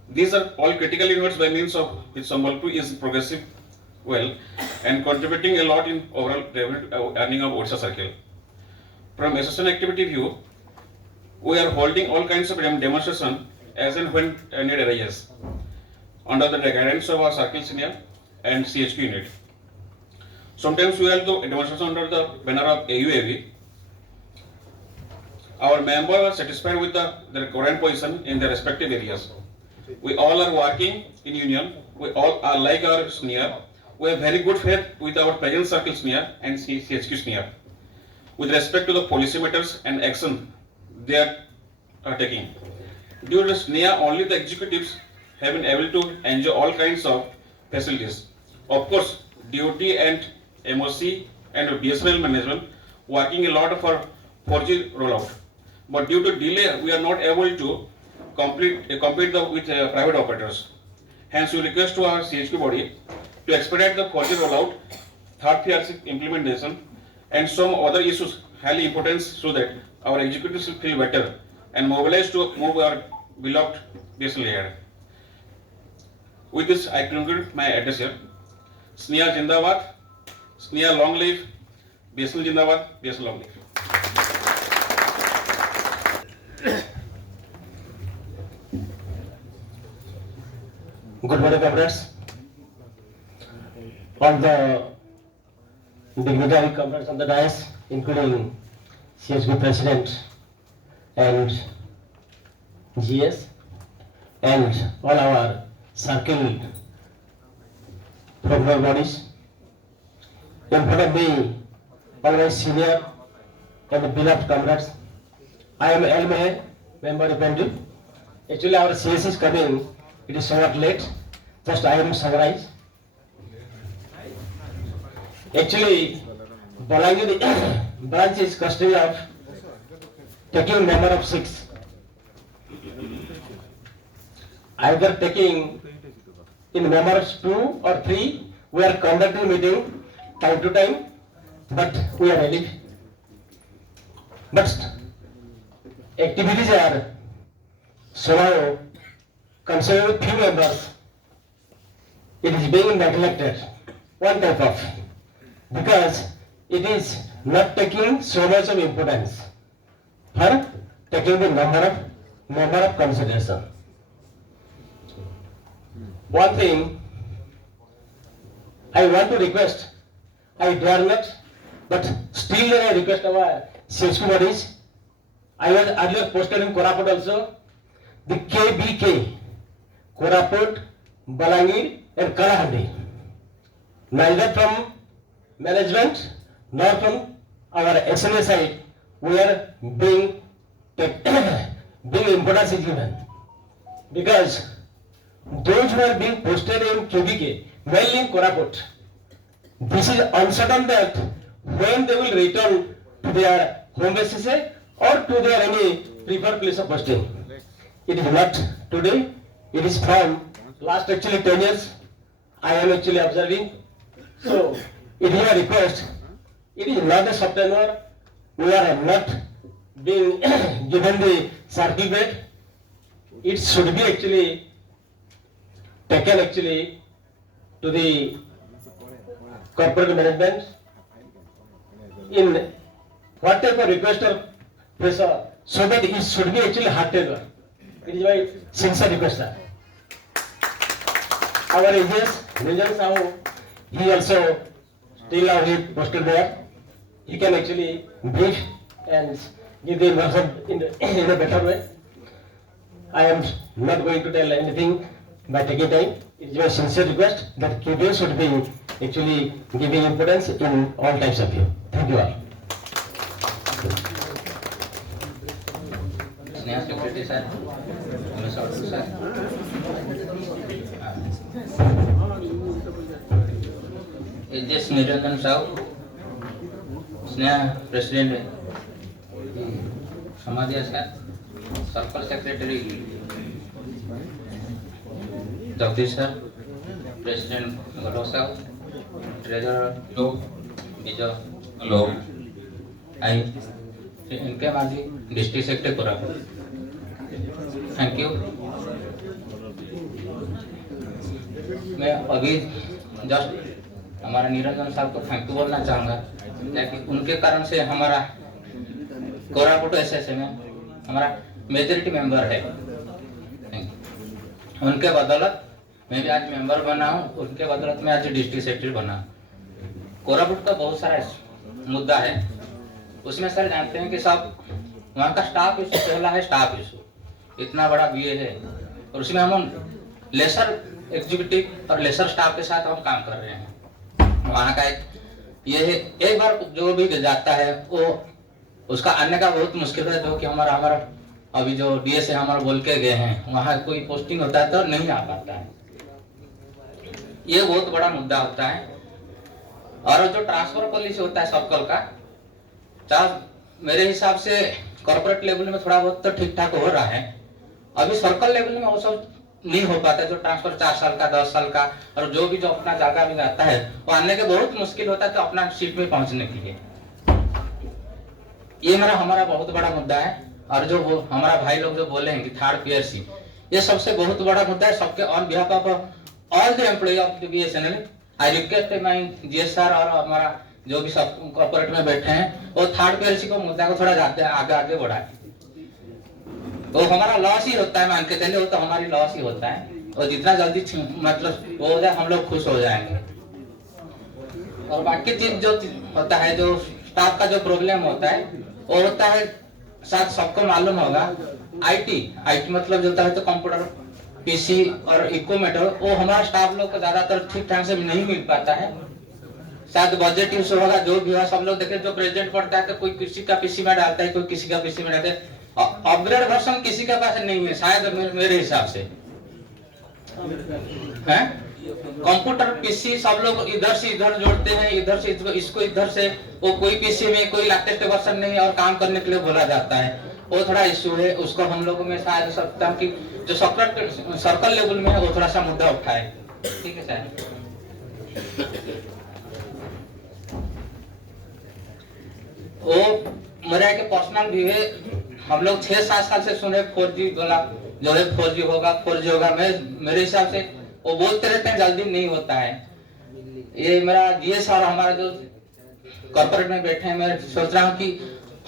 These are all critical units by means of which Sambalpur is progressive well and contributing a lot in overall revenue earning of Odisha Circle. From association activity view, we are holding all kinds of demonstration as and when need arises under the guidance of our Circle Senior and CHP unit. Sometimes we have the demonstration under the banner of AUAV. Our members are satisfied with their current position in their respective areas. We all are working in union. We all are like our SNEA. We have very good faith with our present Circle SNEA and CHQ SNEA with respect to the policy matters and action they are taking. Due to SNEA, only the executives have been able to enjoy all kinds of facilities. Of course, DOT and MOC and BSNL management working a lot for 4G rollout. But due to delay, we are not able to compete with private operators. Hence, we request to our CHP body to expedite the 4G rollout, third PRC implementation, and some other issues highly important so that our executives will feel better and mobilize to move our beloved BSNL ahead. With this, I conclude my address here. SNEA Jindabad, SNEA long live, BSNL Jindabad, BSNL long live. Good morning, comrades. All the dignitary comrades on the dais, including CHP President and GS, and all our circle from our bodies. In front of me, all my senior and beloved comrades, I am El Meher, member of Pendu. Actually, our CS is coming. It is somewhat late. Just I am summarize. Actually, Balangir branch is custody of taking member of 6. Either taking in members 2 or 3, we are conducting meeting time to time, but we are ready. But activities are somehow considered few members. It is being neglected, one type of, because it is not taking so much of importance for taking the number of consideration. One thing I want to request, I dare not, but still I request our CSQ bodies. I was earlier posted in Koraput also, the KBK, Koraput, Balangir and Kalahandi. Neither from management nor from our SNA side, we are being importance is given. Because those who are being posted in KBK, mainly in Koraput, this is uncertain that when they will return to their home bases or to their any preferred place of posting. It is not today, it is from last actually 10 years I am actually observing. So it is a request, it is not a September, we are not being given the circle bed. It should be actually taken actually to the corporate management in what type of request or pressure, so that it should be actually hearted. It is my sincere request, sir. Our AGS, Nijan Sahu, he also still now he posted there. He can actually brief and give the information in a better way. I am not going to tell anything by taking time. It is my sincere request that KBA should be actually giving importance in all types of you. Thank you all. Sneha Secretary sir, sir. AGS Niranjan Sahu, Sneha President, Samadhiya sir, Circle Secretary Jagdish sir, President Gaurav Sahu, Treasurer लोग, विजय लोग, आई इनके माजी district secretary Koraput. Thank you. मैं अभी just हमारा निरंजन साहब को thank you बोलना चाहूँगा, क्योंकि उनके कारण से हमारा कोरापुट एसएसए में हमारा मेजॉरिटी मेंबर है. उनके बदौलत मैं भी आज मेंबर बना हूँ, उनके बदौलत मैं आज डिस्ट्रिक्ट सेक्रेटरी बना. कोरापुट का बहुत सारा मुद्दा है, उसमें सर जानते हैं कि सब वहाँ का स्टाफ इशू पहला है. स्टाफ इशू इतना बड़ा बीए है और उसमें हम लेसर एग्जीक्यूटिव और लेसर स्टाफ के साथ हम काम कर रहे हैं. वहाँ का ये है, एक बार जो भी जाता है वो उसका आने का बहुत मुश्किल है. जो कि हमारा अभी जो डीएस हमारा बोल के गए हैं, वहाँ कोई पोस्टिंग होता है तो नहीं आ पाता है. ये बहुत बड़ा मुद्दा होता है. और जो ट्रांसफर पॉलिसी होता है सर्कल का, मेरे हिसाब से कॉर्पोरेट लेवल में थोड़ा बहुत तो ठीक ठाक हो रहा है. अभी सर्कल लेवल में वो सब नहीं हो पाता. जो ट्रांसफर 4 साल का 10 साल का, और जो भी जो अपना जगह में आता है वो आने के बहुत मुश्किल होता है तो अपना सीट में पहुंचने के लिए. ये हमारा बहुत बड़ा मुद्दा है. और जो हमारा भाई लोग जो बोले हैं कि थर्ड पीएससी, ये सबसे बहुत बड़ा मुद्दा है. सबके on behalf of all the employ of the BSNL I request my GS sir और हमारा जो भी सब कॉर्पोरेट में बैठे हैं, वो थर्ड पीएससी को मुद्दा को थोड़ा आगे बढ़ाए. वो हमारा लॉस ही होता है, मान के चलिए, वो तो हमारी लॉस ही होता है. और जितना जल्दी मतलब वो हो जाए हम लोग खुश हो जाएंगे. और बाकी चीज जो होता है, जो स्टाफ का जो प्रॉब्लम होता है, वो होता है शायद सबको मालूम होगा, आईटी मतलब जो होता है तो कंप्यूटर पीसी और इक्विपमेंट वो हमारा स्टाफ लोग को ज्यादातर ठीक ठाक से नहीं मिल पाता है। शायद बजट इशू होगा, जो भी होगा। सब लोग देखें जो प्रेजेंट पड़ता है तो कोई किसी का पीसी में डालता है, कोई किसी का पीसी में डालता है। अपग्रेड वर्जन किसी के पास नहीं है शायद, मेरे हिसाब से है। कंप्यूटर पीसी सब लोग इधर से इधर जोड़ते हैं, इधर से इसको इधर से, वो कोई पीसी में कोई लेटेस्ट वर्जन नहीं और काम करने के लिए बोला जाता है। वो थोड़ा इशू है, उसको हम लोगों में शायद सकता हूँ कि जो सर्कल लेवल में है वो थोड़ा सा मुद्दा उठाए। ठीक है सर। वो मेरा के पर्सनल भी है। हम लोग 6-7 साल से सुने 4G बोला, जो है 4G होगा। मेरे हिसाब से वो बोलते रहते हैं, जल्दी नहीं होता है। ये मेरा जीएस और हमारा जो कॉर्पोरेट में बैठे हैं, मैं सोच रहा हूँ कि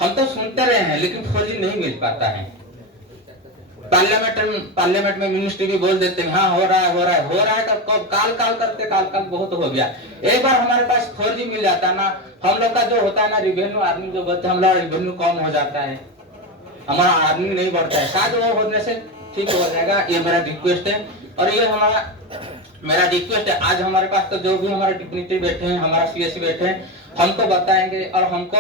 हम तो सुनते रहे हैं लेकिन 4G नहीं मिल पाता है। पार्लियामेंट में मिनिस्ट्री भी बोल देते हैं हाँ हो रहा है कब काल करते काल बहुत हो गया। एक बार हमारे पास 4G मिल जाता ना, हम लोग का जो होता है ना रिवेन्यू आर्निंग जो बोलते हैं, हम लोग रिवेन्यू कम हो जाता है, हमारा आर्निंग नहीं बढ़ता है। शायद वो होने से ठीक हो जाएगा। ये मेरा रिक्वेस्ट है और ये मेरा रिक्वेस्ट है। आज हमारे पास तो जो भी हमारे डिग्निटी बैठे हैं, हमारा सीएससी बैठे हैं, हमको बताएंगे और हमको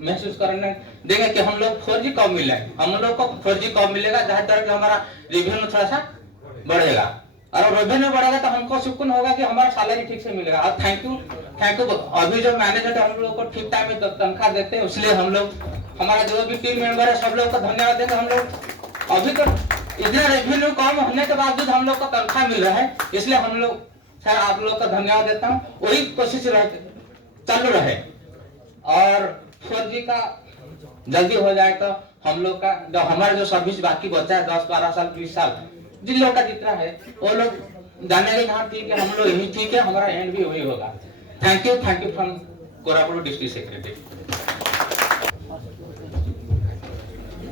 महसूस करने देंगे कि हम लोग 4G कब मिले, हम लोग को 4G कब मिलेगा, जहाँ तक कि हमारा रिवेन्यू थोड़ा सा बढ़ेगा। और रेवेन्यू बढ़ेगा तो हमको सुकून होगा कि हमारा सैलरी ठीक से मिलेगा। और थैंक यू। अभी जो मैनेजर हम लोग को ठीक टाइम में तनख्वाह देते हैं, इसलिए हम लोग हमारा जो भी टीम मेंबर है सब लोग को धन्यवाद देंगे। हम लोग अभी तो इतना रेवेन्यू कम होने के बावजूद हम लोग को तनख्वाह मिल रहा है, इसलिए हम लोग सर आप लोग को धन्यवाद देता हूँ। वही कोशिश चालू रहे और 4G का जल्दी हो जाए तो हम लोग का जो हमारा जो सर्विस बाकी बचा है 10-12 साल 20 साल जिन लोग का जितना है वो लोग जाने के हाँ ठीक है, हम लोग यही ठीक है, हमारा एंड भी वही होगा। Thank you from Koraput district secretary.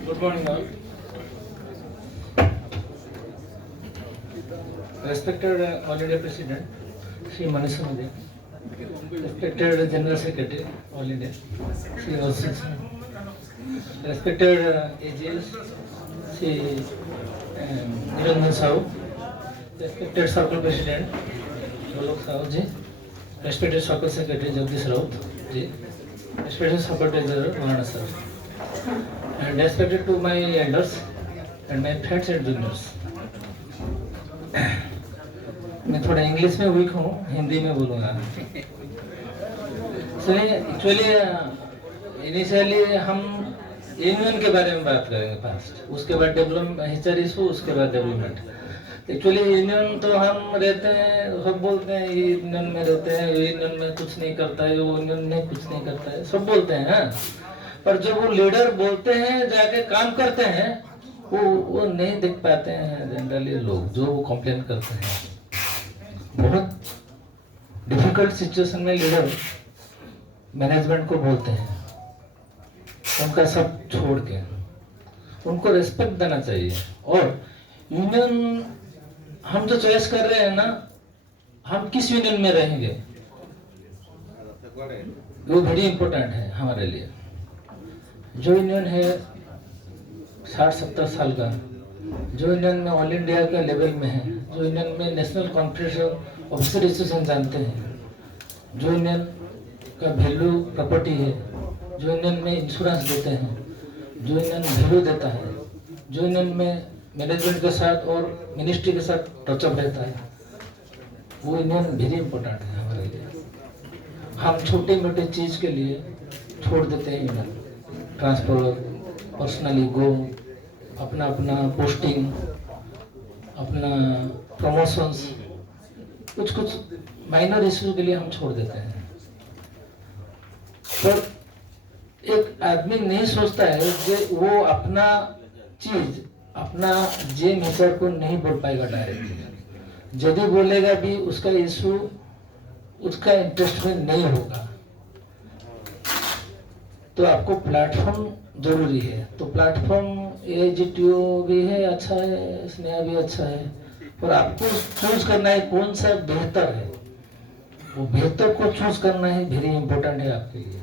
Good morning all. Respected All India President Shri Manish Modi, respected General Secretary All India Shri Vasis, respected AGS Shri Niranjan Sahu, respected Circle President Golok Sahu ji, respected Circle Secretary Jagdish Raut ji, respected Circle Treasurer Mahana sir, and respected to my elders and my friends and juniors. मैं थोड़ा English में week हूँ, हिंदी में बोलूँगा। Actually initially हम union के बारे में बात करेंगे फर्स्ट, उसके बाद डेवलपमेंट हिस्टर इशू, उसके बाद डेवलपमेंट। एक्चुअली यूनियन तो हम रहते हैं, सब बोलते हैं ये यूनियन में रहते हैं, यूनियन में कुछ नहीं करता है, वो यूनियन में कुछ नहीं करता है, सब बोलते हैं हाँ। पर जब वो लीडर बोलते हैं जाके काम करते हैं वो नहीं देख पाते हैं जनरली लोग जो वो कंप्लेन करते हैं। बहुत डिफिकल्ट सिचुएशन में लीडर मैनेजमेंट को बोलते हैं उनका सब छोड़ के, उनको रिस्पेक्ट देना चाहिए। और यूनियन हम जो चॉइस कर रहे हैं ना, हम किस यूनियन में रहेंगे वो वेरी इंपॉर्टेंट है हमारे लिए। जो यूनियन है 60-70 साल का, जो यूनियन में ऑल इंडिया के लेवल में है, जो यूनियन में नेशनल कॉन्फ्रेंस ऑफिसर एसोसिएशन जानते हैं, जो यूनियन का वैल्यू प्रॉपर्टी है, जो यूनियन में इंश्योरेंस देते हैं, जो यूनियन वैल्यू देता है, जो यूनियन में मैनेजमेंट के साथ और मिनिस्ट्री के साथ टचअप रहता है, वो यूनियन वेरी इंपॉर्टेंट है हमारे लिए। हम छोटे मोटे चीज़ के लिए छोड़ देते हैं यूनियन, ट्रांसफर, पर्सनल ईगो, अपना पोस्टिंग, अपना प्रमोशंस, कुछ माइनर इश्यू के लिए हम छोड़ देते हैं। पर एक आदमी नहीं सोचता है कि वो अपना चीज, अपना जे नेचर को नहीं बोल पाएगा डायरेक्टली। यदि बोलेगा भी उसका इशू उसका इंटरेस्ट में नहीं होगा, तो आपको प्लेटफॉर्म जरूरी है। तो प्लेटफॉर्म एजीटीओ भी है, अच्छा है, स्नेहा भी अच्छा है, पर आपको चूज करना है कौन सा बेहतर है। वो बेहतर को चूज करना है वेरी इंपॉर्टेंट है आपके लिए।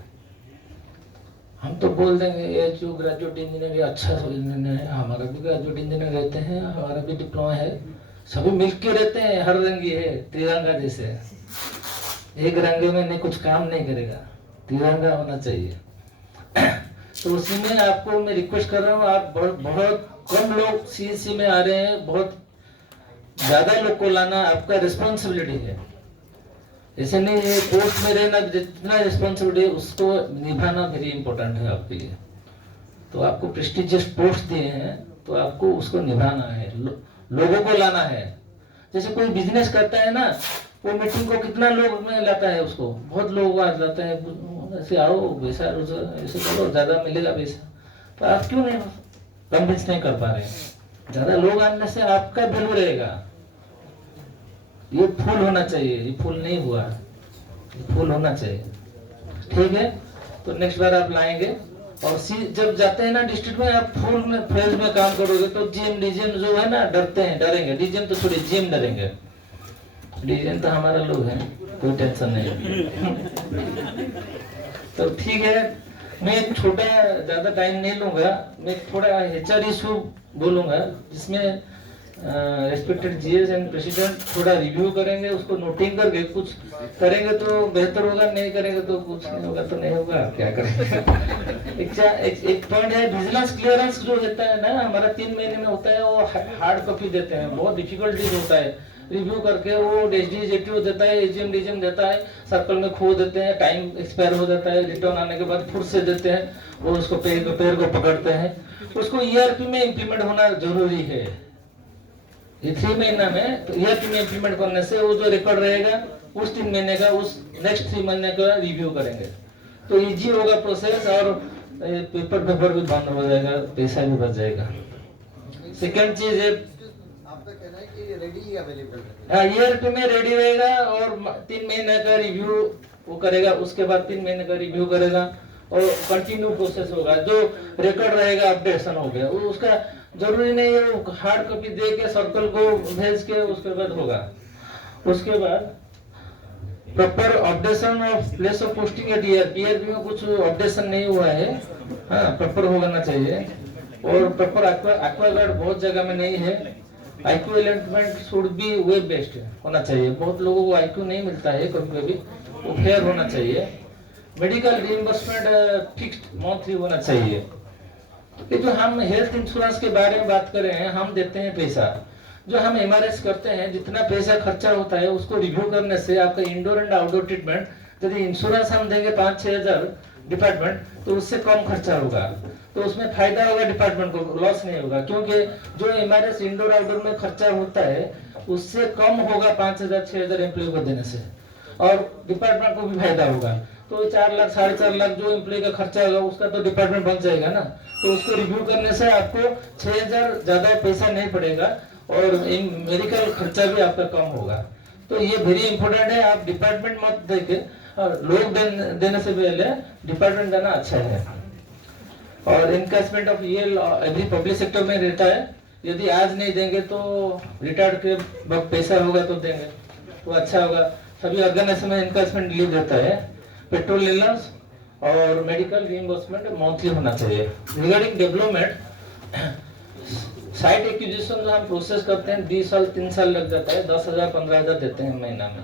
हम तो बोल देंगे ये जो ग्रेजुएट इंजीनियर अच्छा इंजीनियर है, हमारा भी ग्रेजुएट इंजीनियर रहते हैं, हमारा भी डिप्लोमा है, सभी मिलके रहते हैं, हर रंगी है तिरंगा जैसे, एक रंगे में नहीं कुछ काम नहीं करेगा, तिरंगा होना चाहिए। तो उसी में आपको मैं रिक्वेस्ट कर रहा हूँ, आप बहुत कम लोग सीएससी में आ रहे हैं, बहुत ज्यादा लोग को लाना आपका रिस्पॉन्सिबिलिटी है। ऐसे नहीं है पोस्ट में रहना, जितना रिस्पॉन्सिबिलिटी है उसको निभाना वेरी इंपॉर्टेंट है आपके लिए। तो आपको प्रेस्टिजियस पोस्ट दिए हैं तो आपको उसको निभाना है, लोगों को लाना है। जैसे कोई बिजनेस करता है ना, वो मीटिंग को कितना लोग में लाता है, उसको बहुत लोग आ जाते हैं, ऐसे आओ पैसा ऐसे करो ज्यादा मिलेगा पैसा। तो आप क्यों नहीं कन्विंस नहीं कर पा रहे हैं? ज्यादा लोग आने से आपका वैल्यू रहेगा। ये फूल होना चाहिए, ये फूल नहीं हुआ, ये फूल होना चाहिए। ठीक है, तो नेक्स्ट बार आप लाएंगे। और जब जाते हैं ना डिस्ट्रिक्ट में, आप फुल में फ्रेज में काम करोगे तो जीएम डीजीएम जो है ना डरते हैं, डरेंगे। डीजीएम तो छोड़िए, जीएम डरेंगे। डीजीएम तो हमारा लोग है, कोई टेंशन नहीं। तो ठीक है, मैं एक छोटा ज्यादा टाइम नहीं लूंगा, मैं थोड़ा एचआर इशू बोलूंगा जिसमें रेस्पेक्टेड जीएस एंड प्रेसिडेंट थोड़ा रिव्यू करेंगे, उसको नोटिंग करके कुछ करेंगे तो बेहतर होगा, नहीं करेंगे तो कुछ नहीं होगा तो नहीं होगा, क्या करेंगे। एक पॉइंट है, विजिलेंस क्लियरेंस जो होता है ना हमारा 3 महीने में होता है, वो हार्ड कॉपी देते हैं, बहुत डिफिकल्टीज होता है रिव्यू करके। वो एसडीजेटीओ देता है, एजीएम डीजीएम देता है, सर्कल में खो देते हैं, टाइम एक्सपायर हो जाता है, रिटर्न आने के बाद फिर से देते हैं, वो उसको पेड़ को पकड़ते हैं। उसको ईआरपी में इम्प्लीमेंट होना जरूरी है। ये 3 महीना में तो ईआरपी में इम्प्लीमेंट करने से वो जो रिकॉर्ड रहेगा उस 3 महीने का, उस नेक्स्ट 3 महीने का रिव्यू करेंगे तो इजी होगा प्रोसेस, और पेपर भी बंद हो जाएगा, पैसा भी बच जाएगा। सेकंड चीज है, आपका कहना है कि रेडी अवेलेबल है। हाँ, ईआरपी में रेडी रहेगा और 3 महीने का रिव्यू वो करेगा, उसके बाद 3 महीने का रिव्यू करेगा और कंटिन्यू प्रोसेस होगा। जो रिकॉर्ड रहेगा अपडेशन हो गया, वो उसका जरूरी नहीं है वो हार्ड कॉपी दे के सर्कल को भेज के उसके बाद होगा। उसके बाद proper updation of place of posting at ERP में कुछ अपडेशन नहीं हुआ है, हाँ प्रॉपर होना चाहिए। और प्रॉपर एक्वा गार्ड बहुत जगह में नहीं है। IQ element should be web based होना चाहिए, बहुत लोगों को आईक्यू नहीं मिलता है कभी कभी, वो फेयर होना चाहिए। मेडिकल रिइंबर्समेंट फिक्स्ड मंथली होना चाहिए। ये जो हम हेल्थ इंश्योरेंस के बारे में बात कर रहे हैं, हम देते हैं पैसा, जो हम एमआरएस करते हैं जितना पैसा खर्चा होता है उसको रिव्यू करने से आपका इंडोर एंड आउटडोर ट्रीटमेंट, यदि इंश्योरेंस हम देंगे 5-6 हजार डिपार्टमेंट तो उससे कम खर्चा होगा, तो उसमें फायदा होगा डिपार्टमेंट को, लॉस नहीं होगा। क्योंकि जो एमआरएस इंडोर आउटडोर में खर्चा होता है उससे कम होगा 5,000-6,000 एम्प्लॉय को देने से, और डिपार्टमेंट को भी फायदा होगा। तो 4 लाख 4.5 लाख जो एम्प्लॉय का खर्चा होगा उसका तो डिपार्टमेंट बच जाएगा ना। तो उसको रिव्यू करने से आपको 6,000 ज्यादा पैसा नहीं पड़ेगा और मेडिकल खर्चा भी आपका कम होगा। तो ये वेरी इंपॉर्टेंट है, आप डिपार्टमेंट मत देके लोग देने से पहले डिपार्टमेंट देना अच्छा है। और encashment of EL every public sector में रहता है, यदि आज नहीं देंगे तो रिटायर्ड के वक्त पैसा होगा तो देंगे तो अच्छा होगा। सभी ऑर्गेनाइजेशन में इनकैशमेंट रिलीव रहता है। पेट्रोल लीलर्स और मेडिकल रिइंबर्समेंट मंथली होना चाहिए। रिगार्डिंग डेवलपमेंट, साइट एक्विजिशन जो हम प्रोसेस करते हैं 20 साल 3 साल लग जाता है, 10,000 15,000 देते हैं महीना में,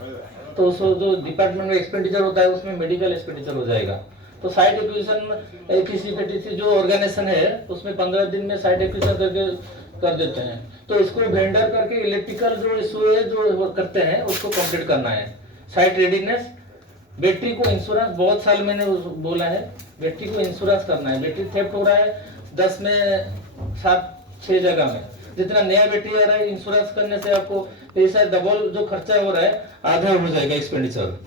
तो उसको जो डिपार्टमेंट में एक्सपेंडिचर होता है उसमें मेडिकल एक्सपेंडिचर हो जाएगा। तो साइट एक्विजिशन एपीसी जो ऑर्गेनाइजेशन है उसमें 15 दिन में साइट एक्विजिशन करके कर देते हैं। तो इसको वेंडर करके इलेक्ट्रिकल जो इशू है जो करते हैं उसको कंप्लीट करना है। साइट रेडीनेस, बैटरी को इंश्योरेंस, बहुत साल मैंने बोला है बैटरी को इंश्योरेंस करना है। बैटरी थेफ्ट हो रहा है 10 में 7-6 जगह में, जितना नया बैटरी आ रहा है इंश्योरेंस करने से आपको पैसा डबल जो खर्चा हो रहा है आधा हो जाएगा एक्सपेंडिचर।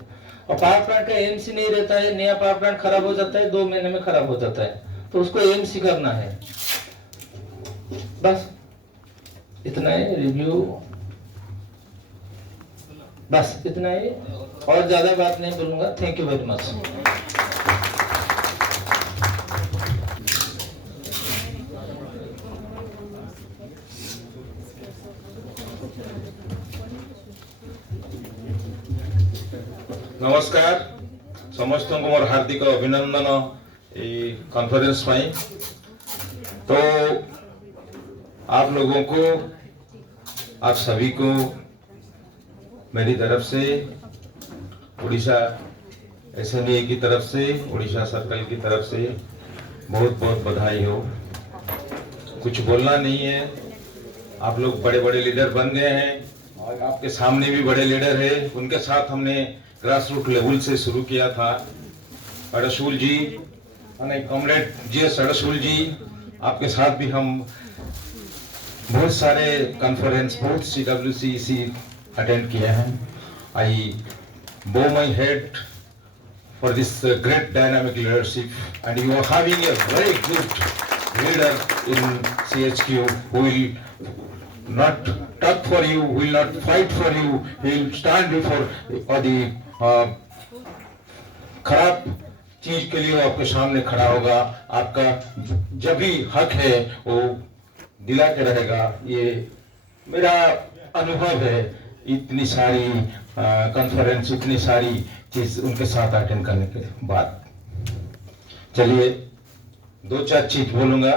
और पावर प्लांट का एएमसी नहीं रहता है, नया पावर प्लांट खराब हो जाता है 2 महीने में खराब हो जाता है, तो उसको एएमसी करना है। बस इतना ही रिव्यू, बस इतना ही, और ज्यादा बात नहीं बोलूंगा। Thank you very much. नमस्कार, समस्त को मोर हार्दिक अभिनंदन ये कॉन्फ्रेंस में। तो आप लोगों को आप सभी को मेरी तरफ से, उड़ीसा एसएनए की तरफ से, उड़ीसा सर्कल की तरफ से बहुत बहुत बधाई हो। कुछ बोलना नहीं है, आप लोग बड़े बड़े लीडर बन गए हैं और आपके सामने भी बड़े लीडर है, उनके साथ हमने ग्रास रूट लेवल से शुरू किया था। अड़सूल जी, कॉमरेड जीएस अड़सूल जी, आपके साथ भी हम बहुत सारे कॉन्फ्रेंस, बहुत CWCC अटेंड किए हैं। आई bow my head for this great dynamic leadership, and you are having a very good leader in CHQ who will not talk for you, who will not fight for you, he will stand before the खराब चीज के लिए आपके सामने खड़ा होगा, आपका जब भी हक है वो दिला के रहेगा। ये मेरा अनुभव है, इतनी सारी कॉन्फ्रेंस, इतनी सारी चीज उनके साथ अटेंड करने के बाद। चलिए 2-4 चीज बोलूंगा।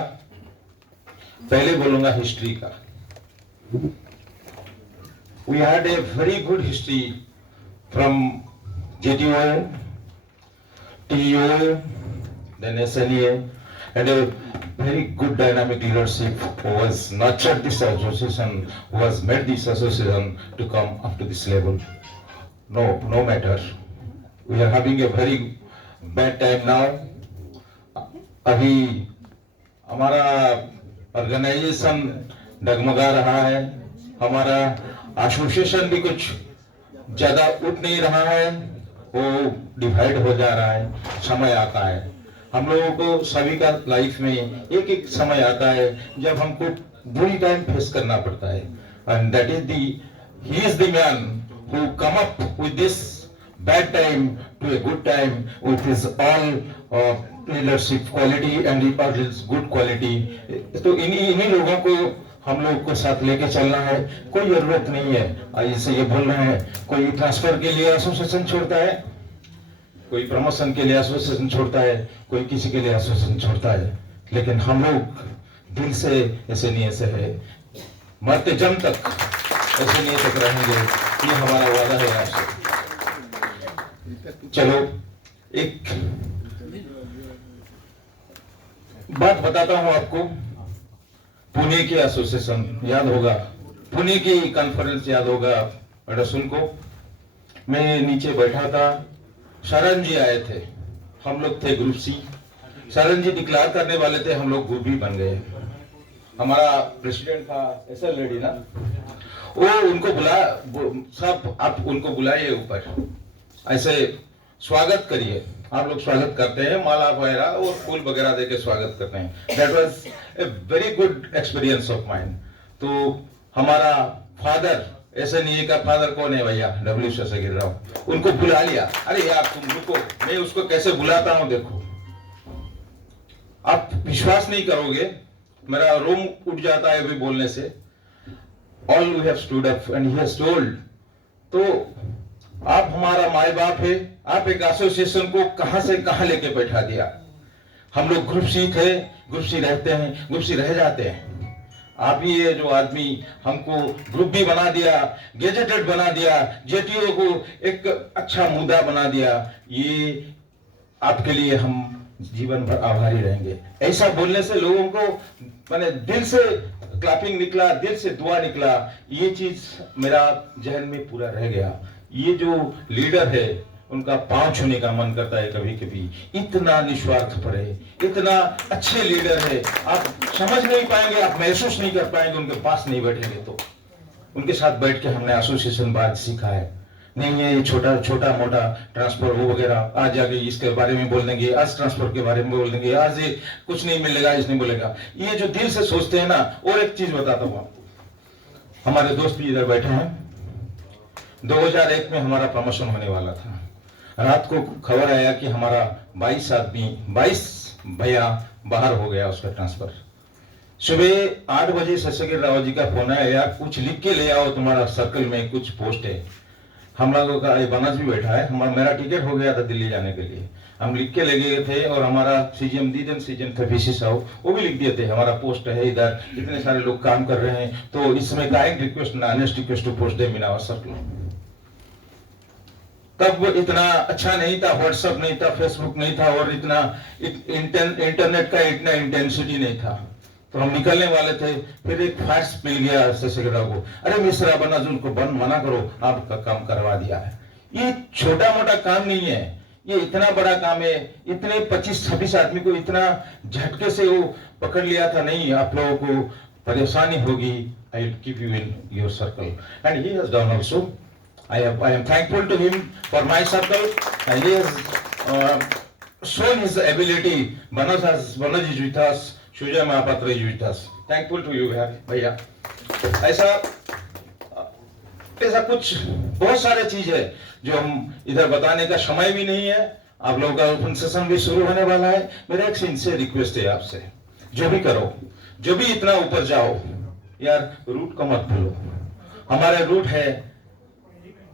पहले बोलूंगा हिस्ट्री का। We had a very good history from JTO, TEO, then SNA, and a very good dynamic leadership who has nurtured this association, who has made this association to come up to this level. No matter. We are having a very bad time now. अभी हमारा organisation डगमगा रहा है, हमारा association भी कुछ ज्यादा उठ नहीं रहा है, वो डिवाइड हो जा रहा है। समय आता है, हम लोगों को सभी का लाइफ में एक एक समय आता है जब हमको बुरी टाइम फेस करना पड़ता है, and that is he is the man who come up with this bad time to a good time with his all leadership quality and his good quality. तो इन्हीं लोगों को हम लोग को साथ लेके चलना है। कोई जरूरत नहीं है जैसे ये बोल रहे हैं, कोई ट्रांसफर के लिए एसोसिएशन छोड़ता है, कोई प्रमोशन के लिए एसोसिएशन छोड़ता है, कोई किसी के लिए एसोसिएशन छोड़ता है, लेकिन हम लोग दिल से ऐसे नहीं ऐसे है, मरते जम तक ऐसे नहीं तक रहेंगे, ये हमारा वादा है आपसे। चलो एक बात बताता हूं आपको। पुणे की एसोसिएशन याद होगा, पुणे की कॉन्फ्रेंस याद होगा अड़सूल को। मैं नीचे बैठा था, शरण जी आए थे, हम लोग थे ग्रुप C, शरण जी डिक्लेयर करने वाले थे, हम लोग ग्रुप B बन गए। हमारा प्रेसिडेंट था SL रेड्डी ना, वो उनको सब आप उनको बुलाइए ऊपर, ऐसे स्वागत करिए। आप लोग स्वागत करते हैं, माला वगैरह और फूल वगैरह देके स्वागत करते हैं। That was a very good experience of mind. तो हमारा फादर SNA का फादर कौन है भैया? W शेषागिरी राव, उनको बुला लिया। अरे यार तुम रुको, मैं उसको कैसे बुलाता हूं देखो, आप विश्वास नहीं करोगे, मेरा रोम उठ जाता है अभी बोलने से। All we have stood up and he has told. तो आप हमारा माए बाप है, आप एक एसोसिएशन को कहां से कहां लेके बैठा दिया। हम लोग ग्रुप C थे, ग्रुप C रहते हैं, ग्रुप C रह जाते हैं। आप ही ये जो आदमी हमको ग्रुप B बना दिया, गेजेटेड बना दिया, JTO को एक अच्छा मुद्दा बना दिया, ये आपके लिए हम जीवन भर आभारी रहेंगे। ऐसा बोलने से लोगों को मैंने दिल से क्लैपिंग निकला, दिल से दुआ निकला, ये चीज मेरा जहन में पूरा रह गया। ये जो लीडर है उनका पांव छूने का मन करता है कभी कभी, इतना निस्वार्थ पर है, इतना अच्छे लीडर है, आप समझ नहीं पाएंगे, आप महसूस नहीं कर पाएंगे उनके पास नहीं बैठेंगे तो। उनके साथ बैठ के हमने एसोसिएशन बात सीखा है। नहीं ये छोटा मोटा ट्रांसफर वो वगैरह, आज जाके इसके बारे में बोल देंगे, आज ट्रांसफर के बारे में बोल देंगे, आज ये कुछ नहीं मिलेगा, इस नहीं बोलेगा, ये जो दिल से सोचते हैं ना। और एक चीज बताता हूँ, हमारे दोस्त भी इधर बैठे हैं, 2001 में हमारा प्रमोशन होने वाला था। रात को खबर आया कि हमारा 22 भैया बाहर हो गया, उसका ट्रांसफर। सुबह 8 बजे शेषागिरी राव जी का फोन आया, यार कुछ लिख के ले आओ, तुम्हारा सर्कल में कुछ पोस्ट है। हम लोगों का ये बनस भी बैठा है, मेरा टिकट हो गया था दिल्ली जाने के लिए, हम लिख के ले गए थे और हमारा सीजीएम दीदन सीजीएम थे पीसी साहब वो भी लिख दिए थे हमारा पोस्ट है इधर, इतने सारे लोग काम कर रहे हैं, तो इसमें kind request honest request to post them in our circle. तब इतना अच्छा नहीं था, व्हाट्सएप नहीं था, फेसबुक नहीं था और इतना इंटरनेट का इतना इंटेंसिटी नहीं था, तो हम निकलने वाले थे, फिर एक फैक्स मिल गया सेक्रेटरी को, अरे मिश्रा बनाजुन को बंद मना करो, आपका काम करवा दिया है। ये छोटा मोटा काम नहीं है, ये इतना बड़ा काम है, इतने 25-26 आदमी को इतना झटके से वो पकड़ लिया था, नहीं आप लोगों को परेशानी होगी, I will keep you in your circle and he has done also. I am thankful to him for my circle and he has shown his ability. Manoj is with us, Shuja Mahapatra is with us. Thankful to you भैया। ऐसा कुछ बहुत सारे चीज है जो हम इधर बताने का समय भी नहीं है, आप लोगों का ओपन सेशन भी शुरू होने वाला है। मेरा एक सिंसियर रिक्वेस्ट है आपसे, जो भी करो, जो भी इतना ऊपर जाओ यार, रूट को मत भूलो। हमारा रूट है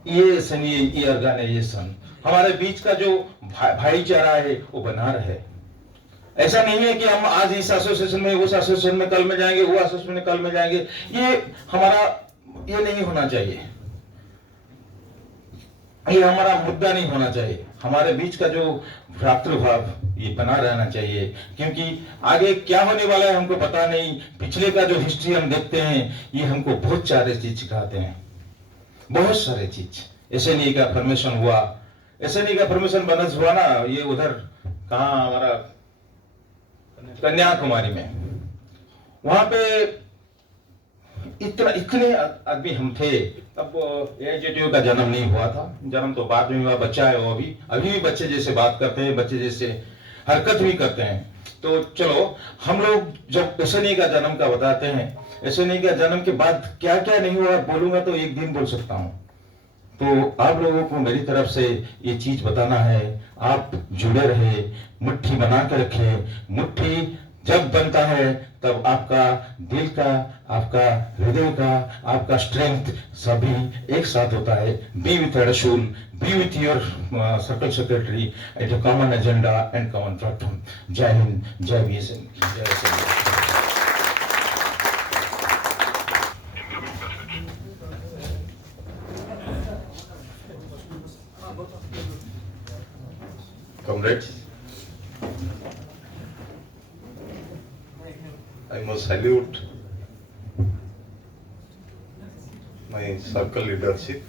ये सनी ये ऑर्गेनाइजेशन, हमारे बीच का जो भाईचारा है वो बना रहे। ऐसा नहीं है कि हम आज इस एसोसिएशन में, उस एसोसिएशन में कल में जाएंगे, वो एसोसिएशन में कल में जाएंगे, ये हमारा ये नहीं होना चाहिए, ये हमारा मुद्दा नहीं होना चाहिए। हमारे बीच का जो भ्रातृभाव ये बना रहना चाहिए, क्योंकि आगे क्या होने वाला है हमको पता नहीं। पिछले का जो हिस्ट्री हम देखते हैं ये हमको बहुत सारे चीज सिखाते हैं, बहुत सारे चीज। एसएनई का फॉर्मेशन हुआ, एसएनई का फॉर्मेशन बनस हुआ ना, ये उधर कहाँ हमारा कन्याकुमारी में, वहां पे इतने आदमी हम थे। तब एजेटीओ का जन्म नहीं हुआ था, जन्म तो बाद में हुआ, बच्चा है वो अभी भी बच्चे जैसे बात करते हैं, बच्चे जैसे हरकत भी करते हैं। तो चलो हम लोग जब एसएनई का जन्म का बताते हैं, एसएनई का जन्म के बाद क्या क्या नहीं हुआ बोलूंगा तो एक दिन बोल सकता हूँ। तो आप लोगों को मेरी तरफ से ये चीज बताना है, आप जुड़े रहे, मुट्ठी बना के रखे। मुट्ठी जब बनता है तब आपका दिल का, आपका हृदय का, आपका स्ट्रेंथ सभी एक साथ होता है। Be with Rasul, be with your circle secretary at a common agenda and common platform. जय हिंद, जय बीएसएन, जय SN. Comrades, I must salute my circle leadership.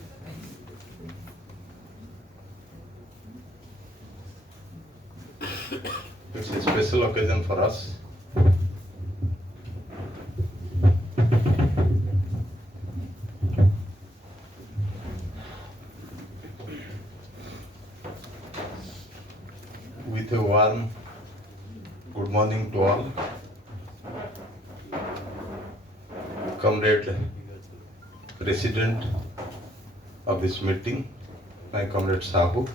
It's a special occasion for us. With a warm good morning to all. Comrade President of this meeting, my Comrade Sahu,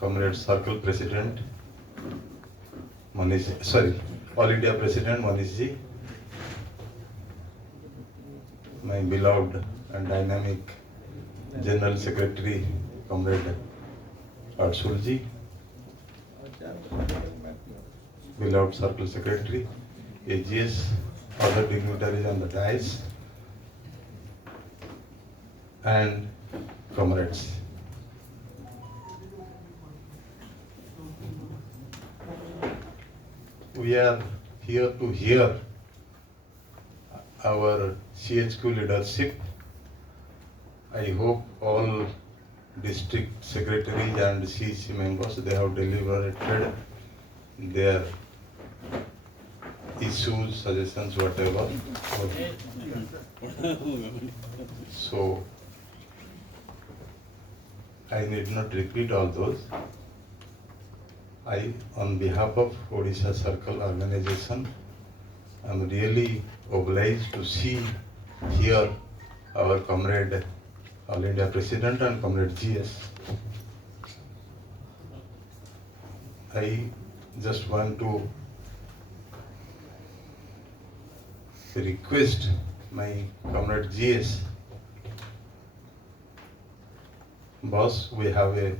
Comrade Circle President Manish, All India President Manish ji, my beloved and dynamic General Secretary Comrade Arsul ji, beloved Circle Secretary, AGS, other dignitaries on the dais, and comrades. We are here to hear our CHQ leadership. I hope all district secretaries and CC members, they have deliberated their issues, suggestions, whatever. So I need not repeat all those. I, on behalf of Odisha Circle Organization, am really obliged to see here our comrade All India President and Comrade GS. I just want to request my Comrade GS boss, we have a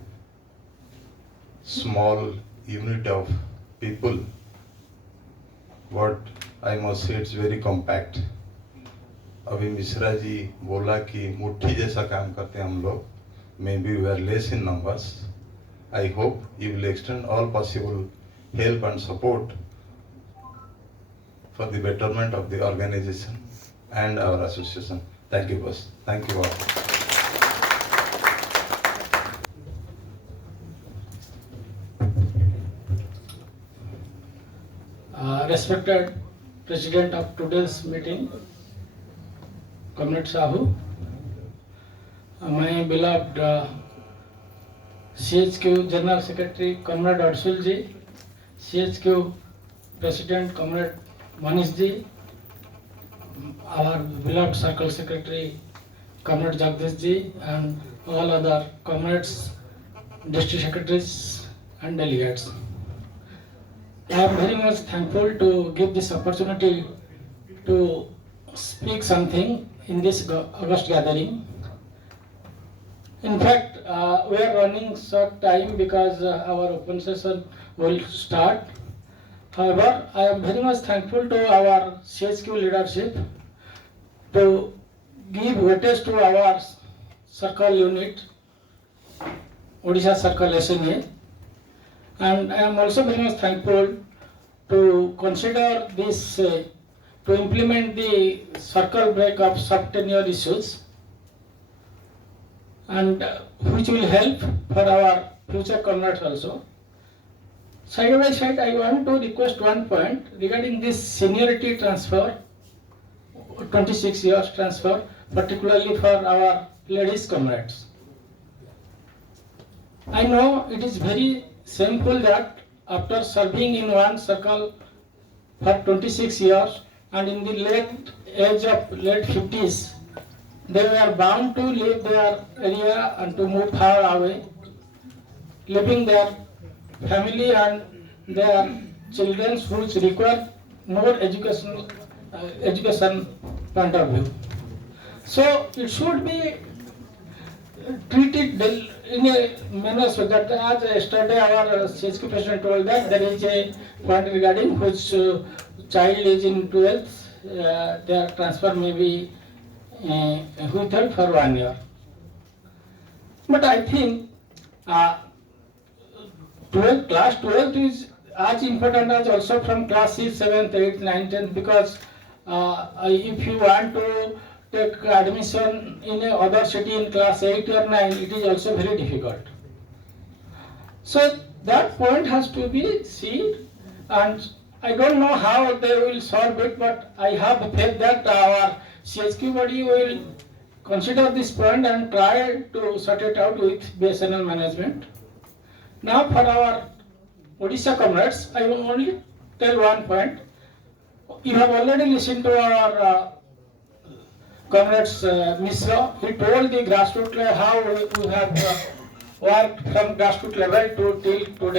small unit of people, but I must say it's very compact. अभी मिश्रा जी बोला कि मुट्ठी जैसा काम करते हैं हम लोग. Maybe we are less in numbers. I hope you will extend all possible help and support for the betterment of the organization and our association. Thank you, boss. Thank you all. Respected President of today's meeting, Comrade Sahu, my beloved CHQ General Secretary Comrade Arsul ji, CHQ President Comrade Manish ji, our beloved Circle Secretary Comrade Jagdish ji, and all other comrades, district secretaries and delegates. I am very much thankful to give this opportunity to speak something in this August gathering. In fact, we are running short time because our open session will start. However, I am very much thankful to our CHQ leadership to give weightage to our circle unit, Odisha Circle SNA. And I am also very much thankful to consider this, to implement the circle break of sub-tenure issues, and which will help for our future comrades also. Side by side, I want to request one point regarding this seniority transfer, 26 years transfer, particularly for our ladies comrades. I know it is very shameful that after serving in one circle for 26 years and in the late age of late 50s, they were bound to leave their area and to move far away, leaving their family and their children which require more education point of view. So it should be treated in a manner so that as yesterday our CHQ president told that there is a point regarding which child is in 12th, their transfer may be withheld for 1 year. But I think class 12th is as important as also from class 6, 7th, 8th, 9th, 10th, because if you want to take admission in a other city in class 8 or 9, it is also very difficult. So that point has to be seen, and I don't know how they will solve it, but I have faith that our CHQ body will consider this point and try to sort it out with BSNL management. Now for our Odisha comrades, I will only tell one point. You have already listened to our Comrades Mishra. He told the grassroots level how we have worked from grassroots level to till today.